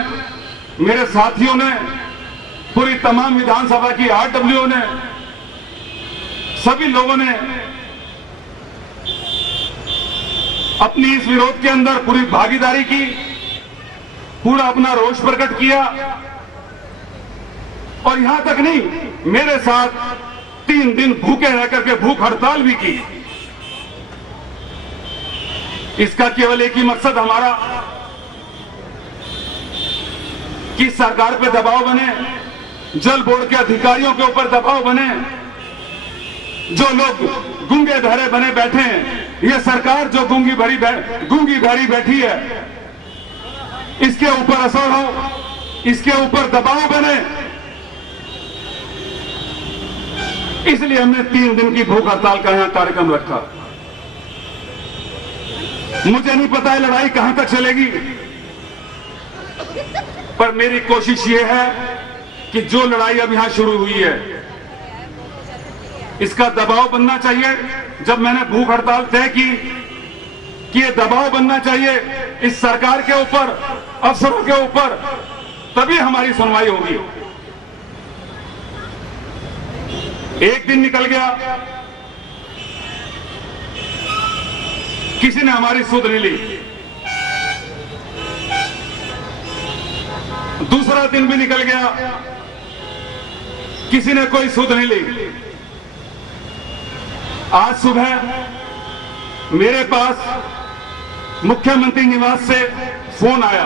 मेरे साथियों ने, पूरी तमाम विधानसभा की आरडब्ल्यू ने, सभी लोगों ने अपनी इस विरोध के अंदर पूरी भागीदारी की, पूरा अपना रोष प्रकट किया। और यहां तक नहीं, मेरे साथ 3 दिन भूखे रह करके भूख हड़ताल भी की। इसका केवल एक ही मकसद हमारा कि सरकार पे दबाव बने, जल बोर्ड के अधिकारियों के ऊपर दबाव बने। जो लोग गूंगे बहरे बने बैठे हैं, ये सरकार जो गूंगी बहरी बैठी है, इसके ऊपर असर हो, इसके ऊपर दबाव बने। इसलिए हमने 3 दिन की भूख हड़ताल का यहां कार्यक्रम रखा। मुझे नहीं पता है लड़ाई कहां तक चलेगी, पर मेरी कोशिश ये है कि जो लड़ाई अब यहां शुरू हुई है इसका दबाव बनना चाहिए। जब मैंने भूख हड़ताल तय की कि ये दबाव बनना चाहिए इस सरकार के ऊपर, अफसरों के ऊपर, तभी हमारी सुनवाई होगी। एक दिन निकल गया, किसी ने हमारी सुध नहीं ली। दूसरा दिन भी निकल गया, किसी ने कोई सुध नहीं ली। आज सुबह मेरे पास मुख्यमंत्री निवास से फोन आया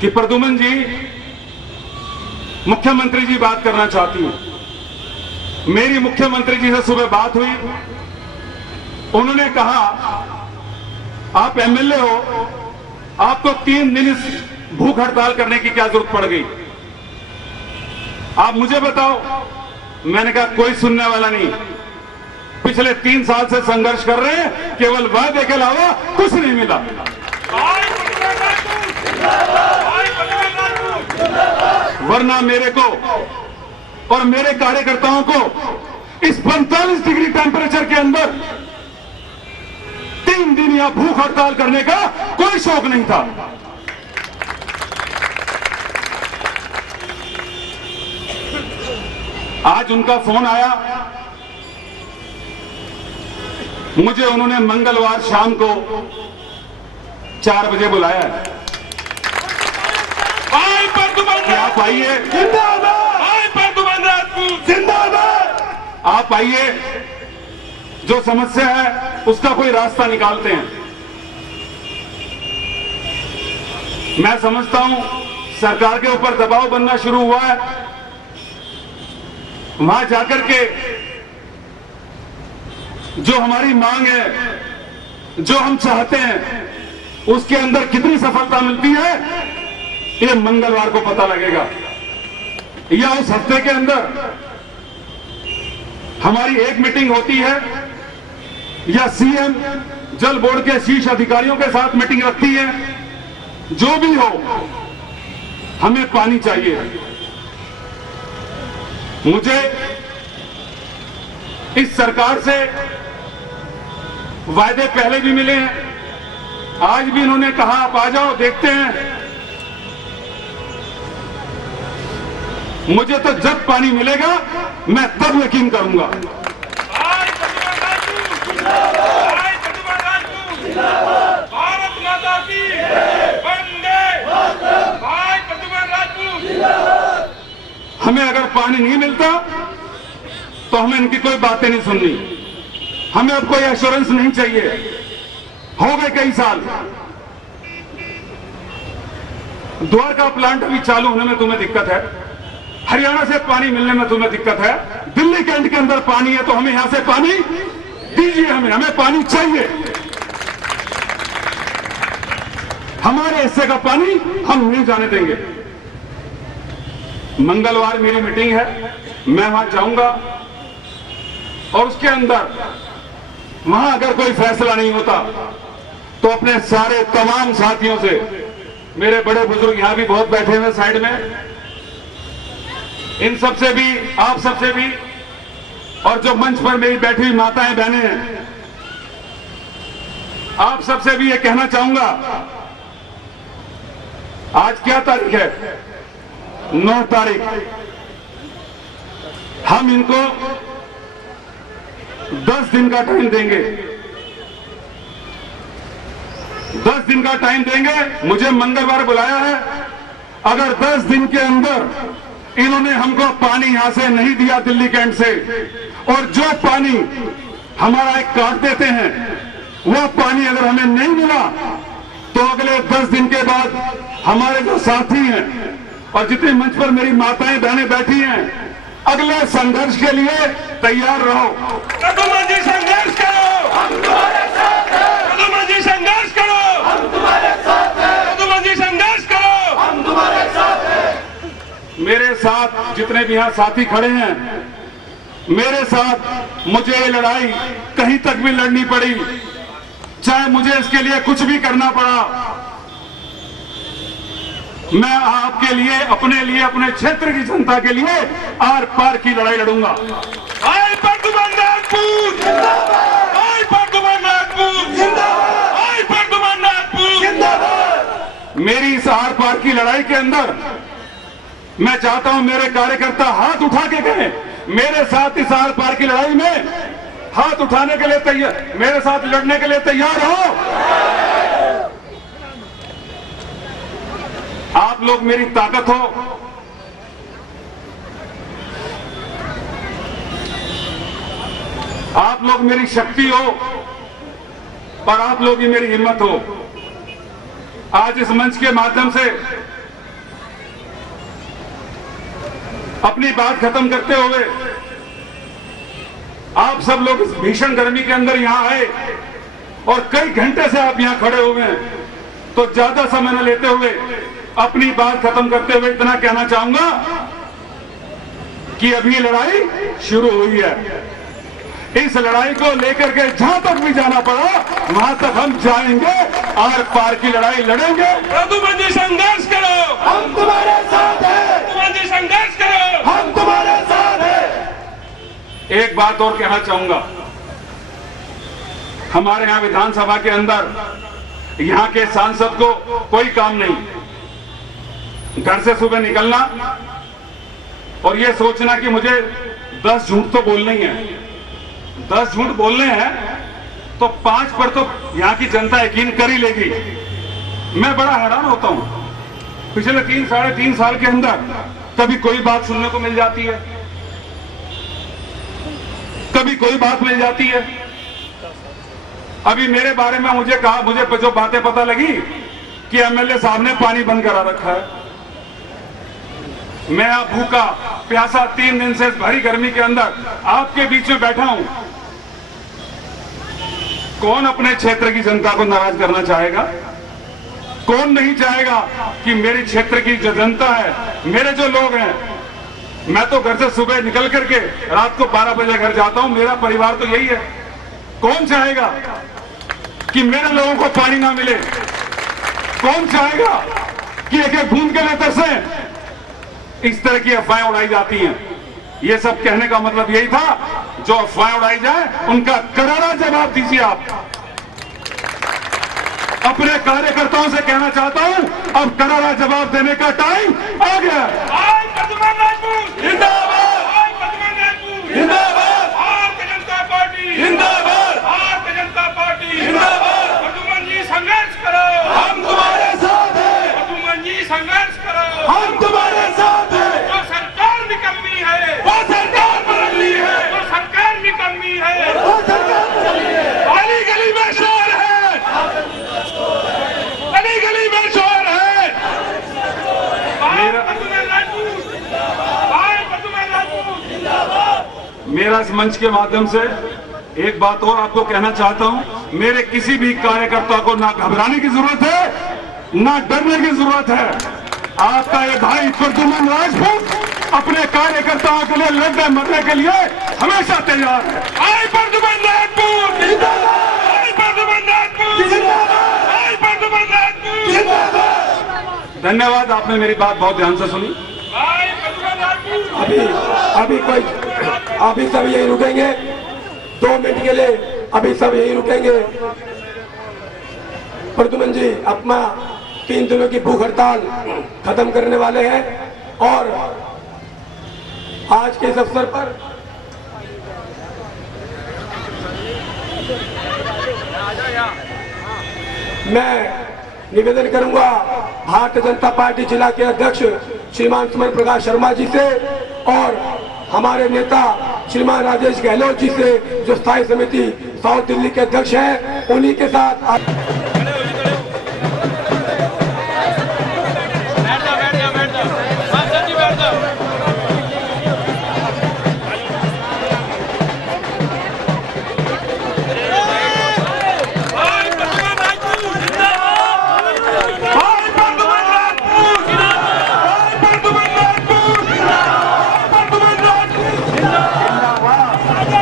कि प्रद्युमन जी, मुख्यमंत्री जी बात करना चाहती हूं। मेरी मुख्यमंत्री जी से सुबह बात हुई। उन्होंने कहा आप एमएलए हो, आपको 3 दिन इस भूख हड़ताल करने की क्या जरूरत पड़ गई, आप मुझे बताओ। मैंने कहा कोई सुनने वाला नहीं, पिछले 3 साल से संघर्ष कर रहे हैं, केवल वादे के अलावा कुछ नहीं मिला। वरना मेरे को और मेरे कार्यकर्ताओं को इस 45 डिग्री टेम्परेचर के अंदर 3 दिन या भूख हड़ताल करने का कोई शौक नहीं था। आज उनका फोन आया, मुझे उन्होंने मंगलवार शाम को 4 बजे बुलाया है कि आप आइए, आप आइए, जो समस्या है उसका कोई रास्ता निकालते हैं। मैं समझता हूं सरकार के ऊपर दबाव बनना शुरू हुआ है। वहां जाकर के जो हमारी मांग है, जो हम चाहते हैं, उसके अंदर कितनी सफलता मिलती है ये मंगलवार को पता लगेगा। या उस हफ्ते के अंदर हमारी एक मीटिंग होती है या सीएम जल बोर्ड के शीर्ष अधिकारियों के साथ मीटिंग रखती है। जो भी हो, हमें पानी चाहिए। मुझे इस सरकार से वायदे पहले भी मिले हैं, आज भी इन्होंने कहा आप आ जाओ, देखते हैं। मुझे तो जब पानी मिलेगा मैं तब यकीन करूंगा। भारत माता की वंदे, भाई प्रद्युमन राजपूत। हमें अगर पानी नहीं मिलता तो हमें इनकी कोई बातें नहीं सुननी, हमें अब कोई एश्योरेंस नहीं चाहिए। हो गए कई साल, द्वारका प्लांट अभी चालू होने में तुम्हें दिक्कत है, हरियाणा से पानी मिलने में तुम्हें दिक्कत है, दिल्ली कैंट के अंदर पानी है तो हमें यहां से पानी दीजिए, हमें पानी चाहिए। हमारे हिस्से का पानी हम नहीं जाने देंगे। मंगलवार मेरी मीटिंग है, मैं वहां जाऊंगा और उसके अंदर वहां अगर कोई फैसला नहीं होता तो अपने सारे तमाम साथियों से, मेरे बड़े बुजुर्ग यहां भी बहुत बैठे हुए साइड में, इन सबसे भी, आप सबसे भी, और जो मंच पर मेरी बैठी हुई माताएं बहनें हैं, आप सबसे भी ये कहना चाहूंगा, आज क्या तारीख है? 9 तारीख। हम इनको 10 दिन का टाइम देंगे, 10 दिन का टाइम देंगे। मुझे मंगलवार बुलाया है, अगर 10 दिन के अंदर इन्होंने हमको पानी यहां से नहीं दिया दिल्ली कैंट से, और जो पानी हमारा एक काट देते हैं वो पानी अगर हमें नहीं मिला तो अगले 10 दिन के बाद हमारे जो साथी हैं और जितने मंच पर मेरी माताएं बहनें बैठी हैं, अगले संघर्ष के लिए तैयार रहो। प्रद्युमन जी संघर्ष करो, हम तुम्हारे साथ हैं। प्रद्युमन जी संघर्ष करो, हम तुम्हारे साथ हैं। प्रद्युमन जी संघर्ष करो, हम तुम्हारे साथ हैं। मेरे साथ जितने भी यहां साथी खड़े हैं, मेरे साथ मुझे ये लड़ाई कहीं तक भी लड़नी पड़ी, चाहे मुझे इसके लिए कुछ भी करना पड़ा, मैं आपके लिए, अपने क्षेत्र की जनता के लिए आर पार की लड़ाई लड़ूंगा। भाई प्रद्युमन राजपूत जिंदाबाद, भाई प्रद्युमन राजपूत जिंदाबाद, भाई प्रद्युमन राजपूत जिंदाबाद। मेरी इस आर पार की लड़ाई के अंदर मैं चाहता हूं मेरे कार्यकर्ता हाथ उठा के कहें, मेरे साथ इस आर पार की लड़ाई में हाथ उठाने के लिए तैयार, मेरे साथ लड़ने के लिए तैयार हो। आप लोग मेरी ताकत हो, आप लोग मेरी शक्ति हो और आप लोग ही मेरी हिम्मत हो। आज इस मंच के माध्यम से अपनी बात खत्म करते हुए आप सब लोग इस भीषण गर्मी के अंदर यहां आए और कई घंटे से आप यहां खड़े हुए हैं, तो ज्यादा समय न लेते हुए अपनी बात खत्म करते हुए इतना कहना चाहूंगा कि अभी लड़ाई शुरू हुई है। इस लड़ाई को लेकर के जहां तक भी जाना पड़ा वहां तक हम जाएंगे, आर पार की लड़ाई लड़ेंगे। प्रद्युमन जी संघर्ष करो, हम तुम्हारे साथ हैं, प्रद्युमन जी संघर्ष करो, हम तुम्हारे साथ हैं। एक बात और कहना चाहूंगा, हमारे यहां विधानसभा के अंदर यहां के सांसद को कोई काम नहीं, घर से सुबह निकलना और ये सोचना कि मुझे 10 झूठ तो बोलने ही है। 10 झूठ बोलने हैं तो 5 पर तो यहां की जनता यकीन कर ही लेगी। मैं बड़ा हैरान होता हूं, पिछले 3-3.5 साल के अंदर कभी कोई बात सुनने को मिल जाती है, कभी कोई बात मिल जाती है। अभी मेरे बारे में मुझे जो बातें पता लगी कि एमएलए साहब ने पानी बंद करा रखा है। मैं अब भूखा प्यासा 3 दिन से इस भरी गर्मी के अंदर आपके बीच में बैठा हूं। कौन अपने क्षेत्र की जनता को नाराज करना चाहेगा? कौन नहीं चाहेगा कि मेरे क्षेत्र की जो जनता है, मेरे जो लोग हैं, मैं तो घर से सुबह निकल करके रात को 12 बजे घर जाता हूं, मेरा परिवार तो यही है। कौन चाहेगा कि मेरे लोगों को पानी ना मिले? कौन चाहेगा कि एक एक बूंद के लिए तरसे? इस तरह की अफवाहें उड़ाई जाती हैं। ये सब कहने का मतलब यही था, जो अफवाहें उड़ाई जाए उनका करारा जवाब दीजिए। आप अपने कार्यकर्ताओं से कहना चाहता हूं, अब करारा जवाब देने का टाइम आ गया। भाई प्रद्युमन राजपूत जिंदाबाद, भाई प्रद्युमन राजपूत जिंदाबाद, भारतीय जनता पार्टी जिंदाबाद, भारतीय जनता पार्टी जिंदाबाद। प्रद्युमन जी संघर्ष करो, हम तुम्हारे साथ हैं, प्रद्युमन जी संघर्ष करो, हम तुम्हारे साथ हैं। जो सरकार निकम्मी है वो सरकार बदलनी है, जो सरकार निकम्मी है, वो सरकार बदलनी है। गली गली में शोर है, गली गली में शोर है। भाई प्रद्युमन राजपूत, भाई प्रद्युमन राजपूत जिंदाबाद। मेरा इस मंच के माध्यम से एक बात और आपको कहना चाहता हूं, मेरे किसी भी कार्यकर्ता को ना घबराने की जरूरत है, ना डरने की जरूरत है। आपका ये भाई प्रद्युमन राजपूत अपने कार्यकर्ताओं के लिए लड़ने मरने के लिए हमेशा तैयार है। भाई प्रद्युमन राजपूत जिंदाबाद, भाई प्रद्युमन राजपूत जिंदाबाद, भाई प्रद्युमन राजपूत जिंदाबाद। धन्यवाद, आपने मेरी बात बहुत ध्यान से सुनी। भाई प्रद्युमन राजपूत अभी सब यही रुकेंगे 2 मिनट के लिए, अभी सब यही रुकेंगे। प्रद्युमन जी अपना 3 दिनों की भूख हड़ताल खत्म करने वाले हैं और आज के इस अवसर पर मैं निवेदन करूंगा भारतीय जनता पार्टी जिला के अध्यक्ष श्रीमान सुमन प्रकाश शर्मा जी से और हमारे नेता श्रीमान राजेश गहलोत जी से, जो स्थायी समिति साउथ दिल्ली के अध्यक्ष हैं, उन्हीं के साथ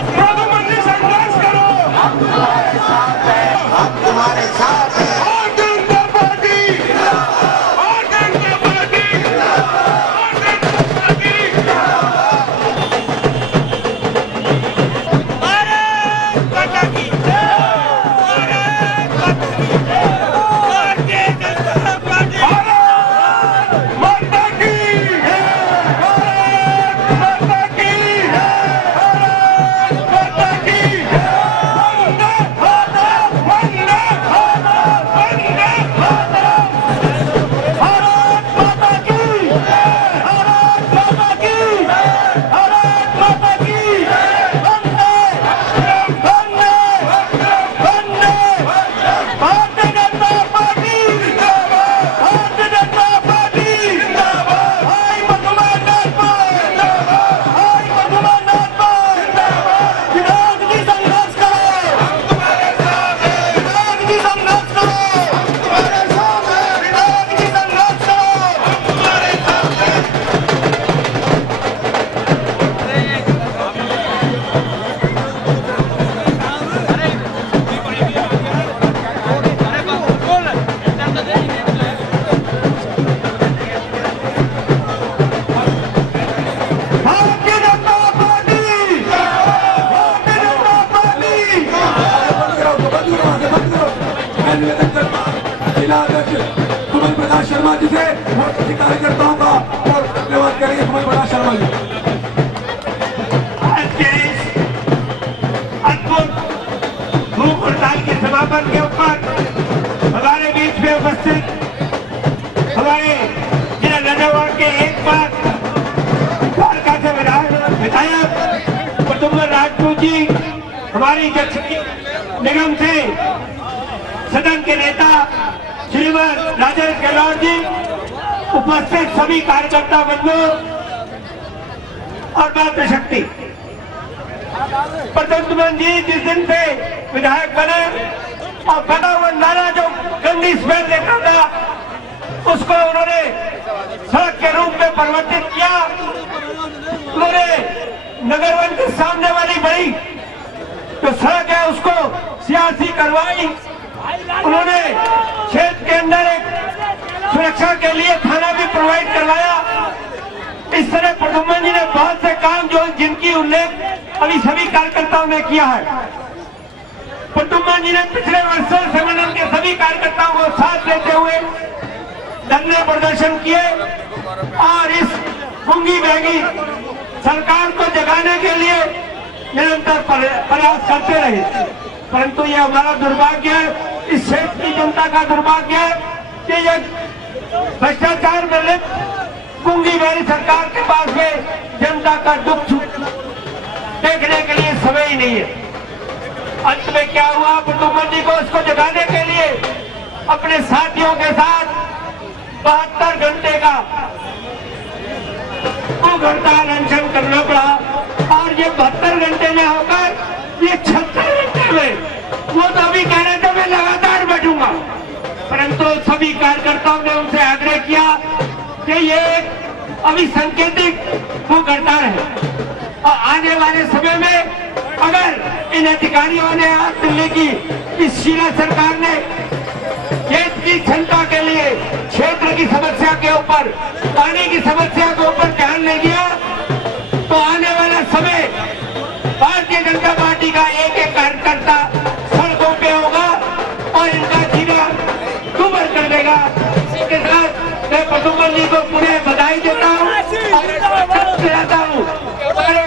प्रद्युमन जी संघर्ष करो, हम तुम्हारे साथ जिला अध्यक्ष सुमन प्रकाश शर्मा जी से और सभी कार्यकर्ताओं का और धन्यवाद करेंगे सुमन प्रकाश शर्मा जी। आज के इस अद्भुत भूख हड़ताल के समापन के ऊपर हमारे बीच में उपस्थित हमारे जिला नजरवार के एक बार द्वारका से विधायक कुतुंबर राजपूत जी, हमारी जल निगम से सदन के नेता श्रीमद राजेश गहलोत जी, उपस्थित सभी कार्यकर्ता बंधु और मातृशक्ति। प्रद्युम्न जी जिस दिन से विधायक बने और बना हुआ नारा जो गंदी स्मेल देखा था उसको उन्होंने सड़क के रूप में परिवर्तित किया। उन्होंने नगरवन के सामने वाली बड़ी जो सड़क है उसको सियासी करवाई। उन्होंने क्षेत्र के अंदर एक सुरक्षा के लिए थाना भी प्रोवाइड करवाया। इस तरह प्रद्युम्न जी ने बहुत से काम जो जिनकी उल्लेख अभी सभी कार्यकर्ताओं ने किया है। प्रद्युम्न जी ने पिछले वर्षों संगठन के सभी कार्यकर्ताओं को साथ लेते हुए धरने प्रदर्शन किए और इस गूंगी बहगी सरकार को जगाने के लिए निरंतर प्रयास करते रहे। परंतु ये हमारा दुर्भाग्य है, इस क्षेत्र की जनता का दुर्भाग्य है कि ये भ्रष्टाचार में लिप्त गूंगी बहरी सरकार के पास में जनता का दुख देखने के लिए समय ही नहीं है। अंत में क्या हुआ, प्रद्युम्न जी को उसको जगाने के लिए अपने साथियों के साथ 72 घंटे का भूख हड़ताल अनशन करना पड़ा और ये 72 घंटे में होकर ये 76 घंटे में वो तो अभी कह रहे थे मैं लगातार बैठूंगा, परंतु सभी कार्यकर्ताओं ने उनसे आग्रह किया कि ये अभी सांकेतिक भूख हड़ताल है और आने वाले समय में अगर इन अधिकारियों ने आज दिल्ली की इस शीला सरकार ने क्षेत्र की जनता के लिए क्षेत्र की समस्या के ऊपर, पानी की समस्या के ऊपर ध्यान नहीं दिया तो आने वाला समय भारतीय जनता पार्टी का एक एक कार्यकर्ता सड़कों पे होगा और इनका जीना दुभर कर देगा। इसके साथ मैं प्रद्युम्न जी को पुनः बधाई देता हूँ और चाहता हूँ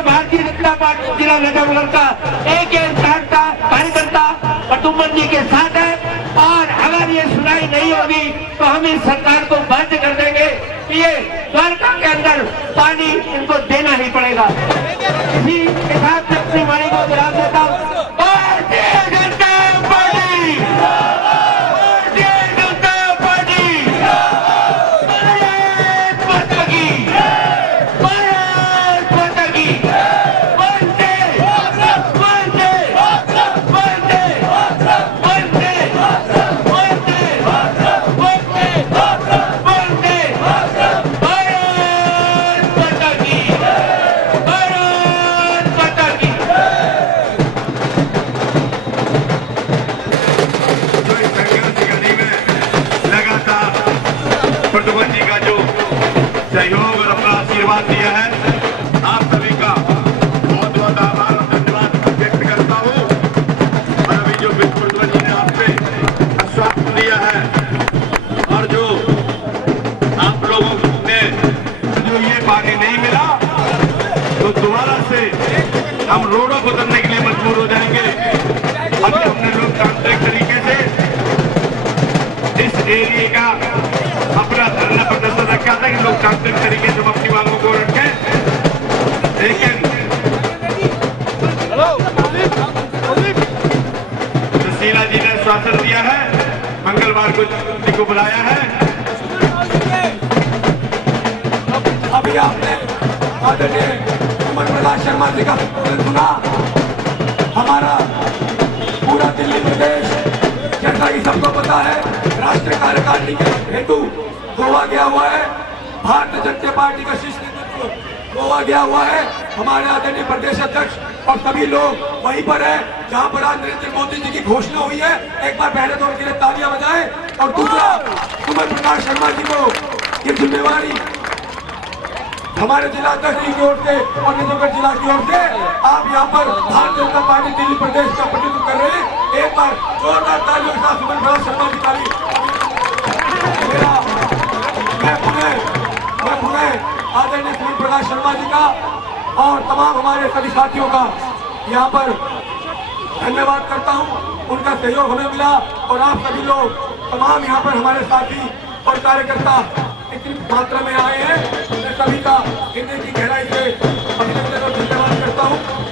भारतीय जनता पार्टी जिला नगर का एक एक कार्यकर्ता प्रद्युम्न जी के साथ है और अगर ये सुनाई नहीं होगी तो हम इस सरकार को बाध्य कर देंगे कि ये द्वारका के अंदर पानी इनको देना ही पड़ेगा। इसी के साथ अपनी वाणी को विराम देता हूँ। भारतीय जनता पार्टी, भारतीय जनता पार्टी, भारत माता की, भारत माता की, वंदे वंदे वंदे वंदे वंदे वंदे वंदे भारत माता की, भारत माता की। जो इस संघर्ष की घड़ी में लगातार प्रद्युम्न जी का जो सहयोग और अपना आशीर्वाद दिया है, आप सभी का बहुत बहुत आभार और धन्यवाद व्यक्त करता हूँ। और अभी जो प्रद्युम्न जी ने आप पे आश्वासन दिया है और जो आप लोगों ने जो ये पानी नहीं मिला तो दोबारा से हम रोडों को उतरने के लिए मजबूर हो जाएंगे। अभी हमने लोकतांत्रिक तरीके से इस एरिया का अपना धरना प्रदर्शन रखा था कि लोकतांत्रिक तरीके से हम अपनी मांगों को रखें, लेकिन शीला जी ने आश्वासन दिया है, मंगलवार को बुलाया है। अभी आपने आदरणीय सुमन प्रकाश शर्मा जी का सुना। हमारा पूरा दिल्ली प्रदेश, जैसा कि सबको पता है, राष्ट्रीय कार्यकारिणी के हेतु गोवा गया हुआ है। भारतीय जनता पार्टी का शीर्ष नेतृत्व गोवा गया हुआ है। हमारे आदरणीय प्रदेश अध्यक्ष और सभी लोग वहीं पर है जहां पर आज नरेंद्र मोदी जी की घोषणा हुई है। एक बार पहले तो उनके लिए तालियां बजाएं और दूसरा सुमन प्रकाश शर्मा जी को ये जिम्मेवारी हमारे जिला अध्यक्ष जी की ओर से और नजफगढ़ जिला की ओर से आप यहाँ पर भारतीय जनता पार्टी दिल्ली प्रदेश का प्रतिनिधित्व कर रहे हैं। एक बार जोरदार तालियों के साथ सुमन प्रकाश शर्मा जी का शर्मा जी का और तमाम हमारे सभी साथियों का यहाँ पर धन्यवाद करता हूँ। उनका सहयोग हमें मिला और आप सभी लोग तमाम यहाँ पर हमारे साथी और कार्यकर्ता इतनी मात्रा में आए हैं, मैं सभी का हृदय की गहराई से अभिनंदन और धन्यवाद करता हूँ।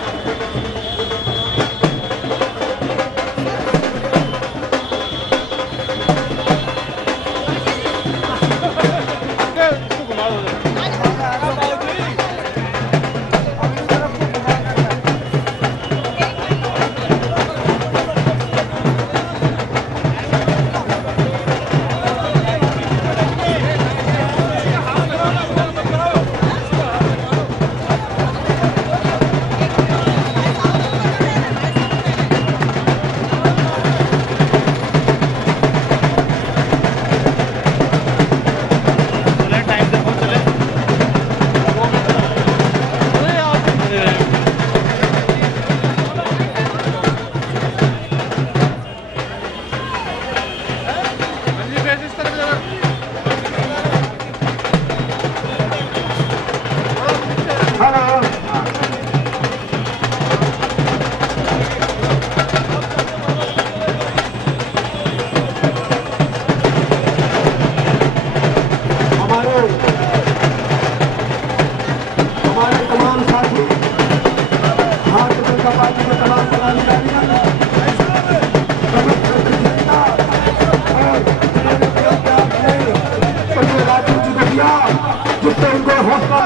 जिससे उनको हौसला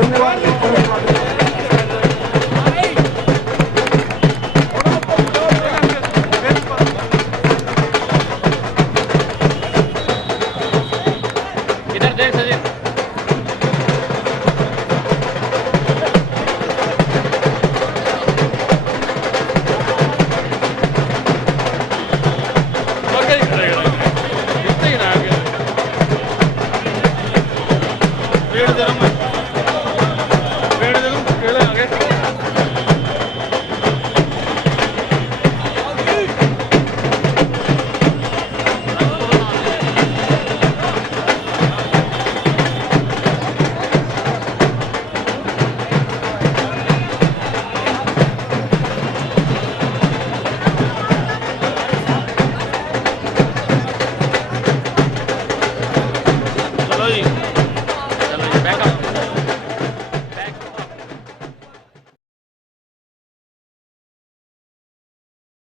धन्यवाद।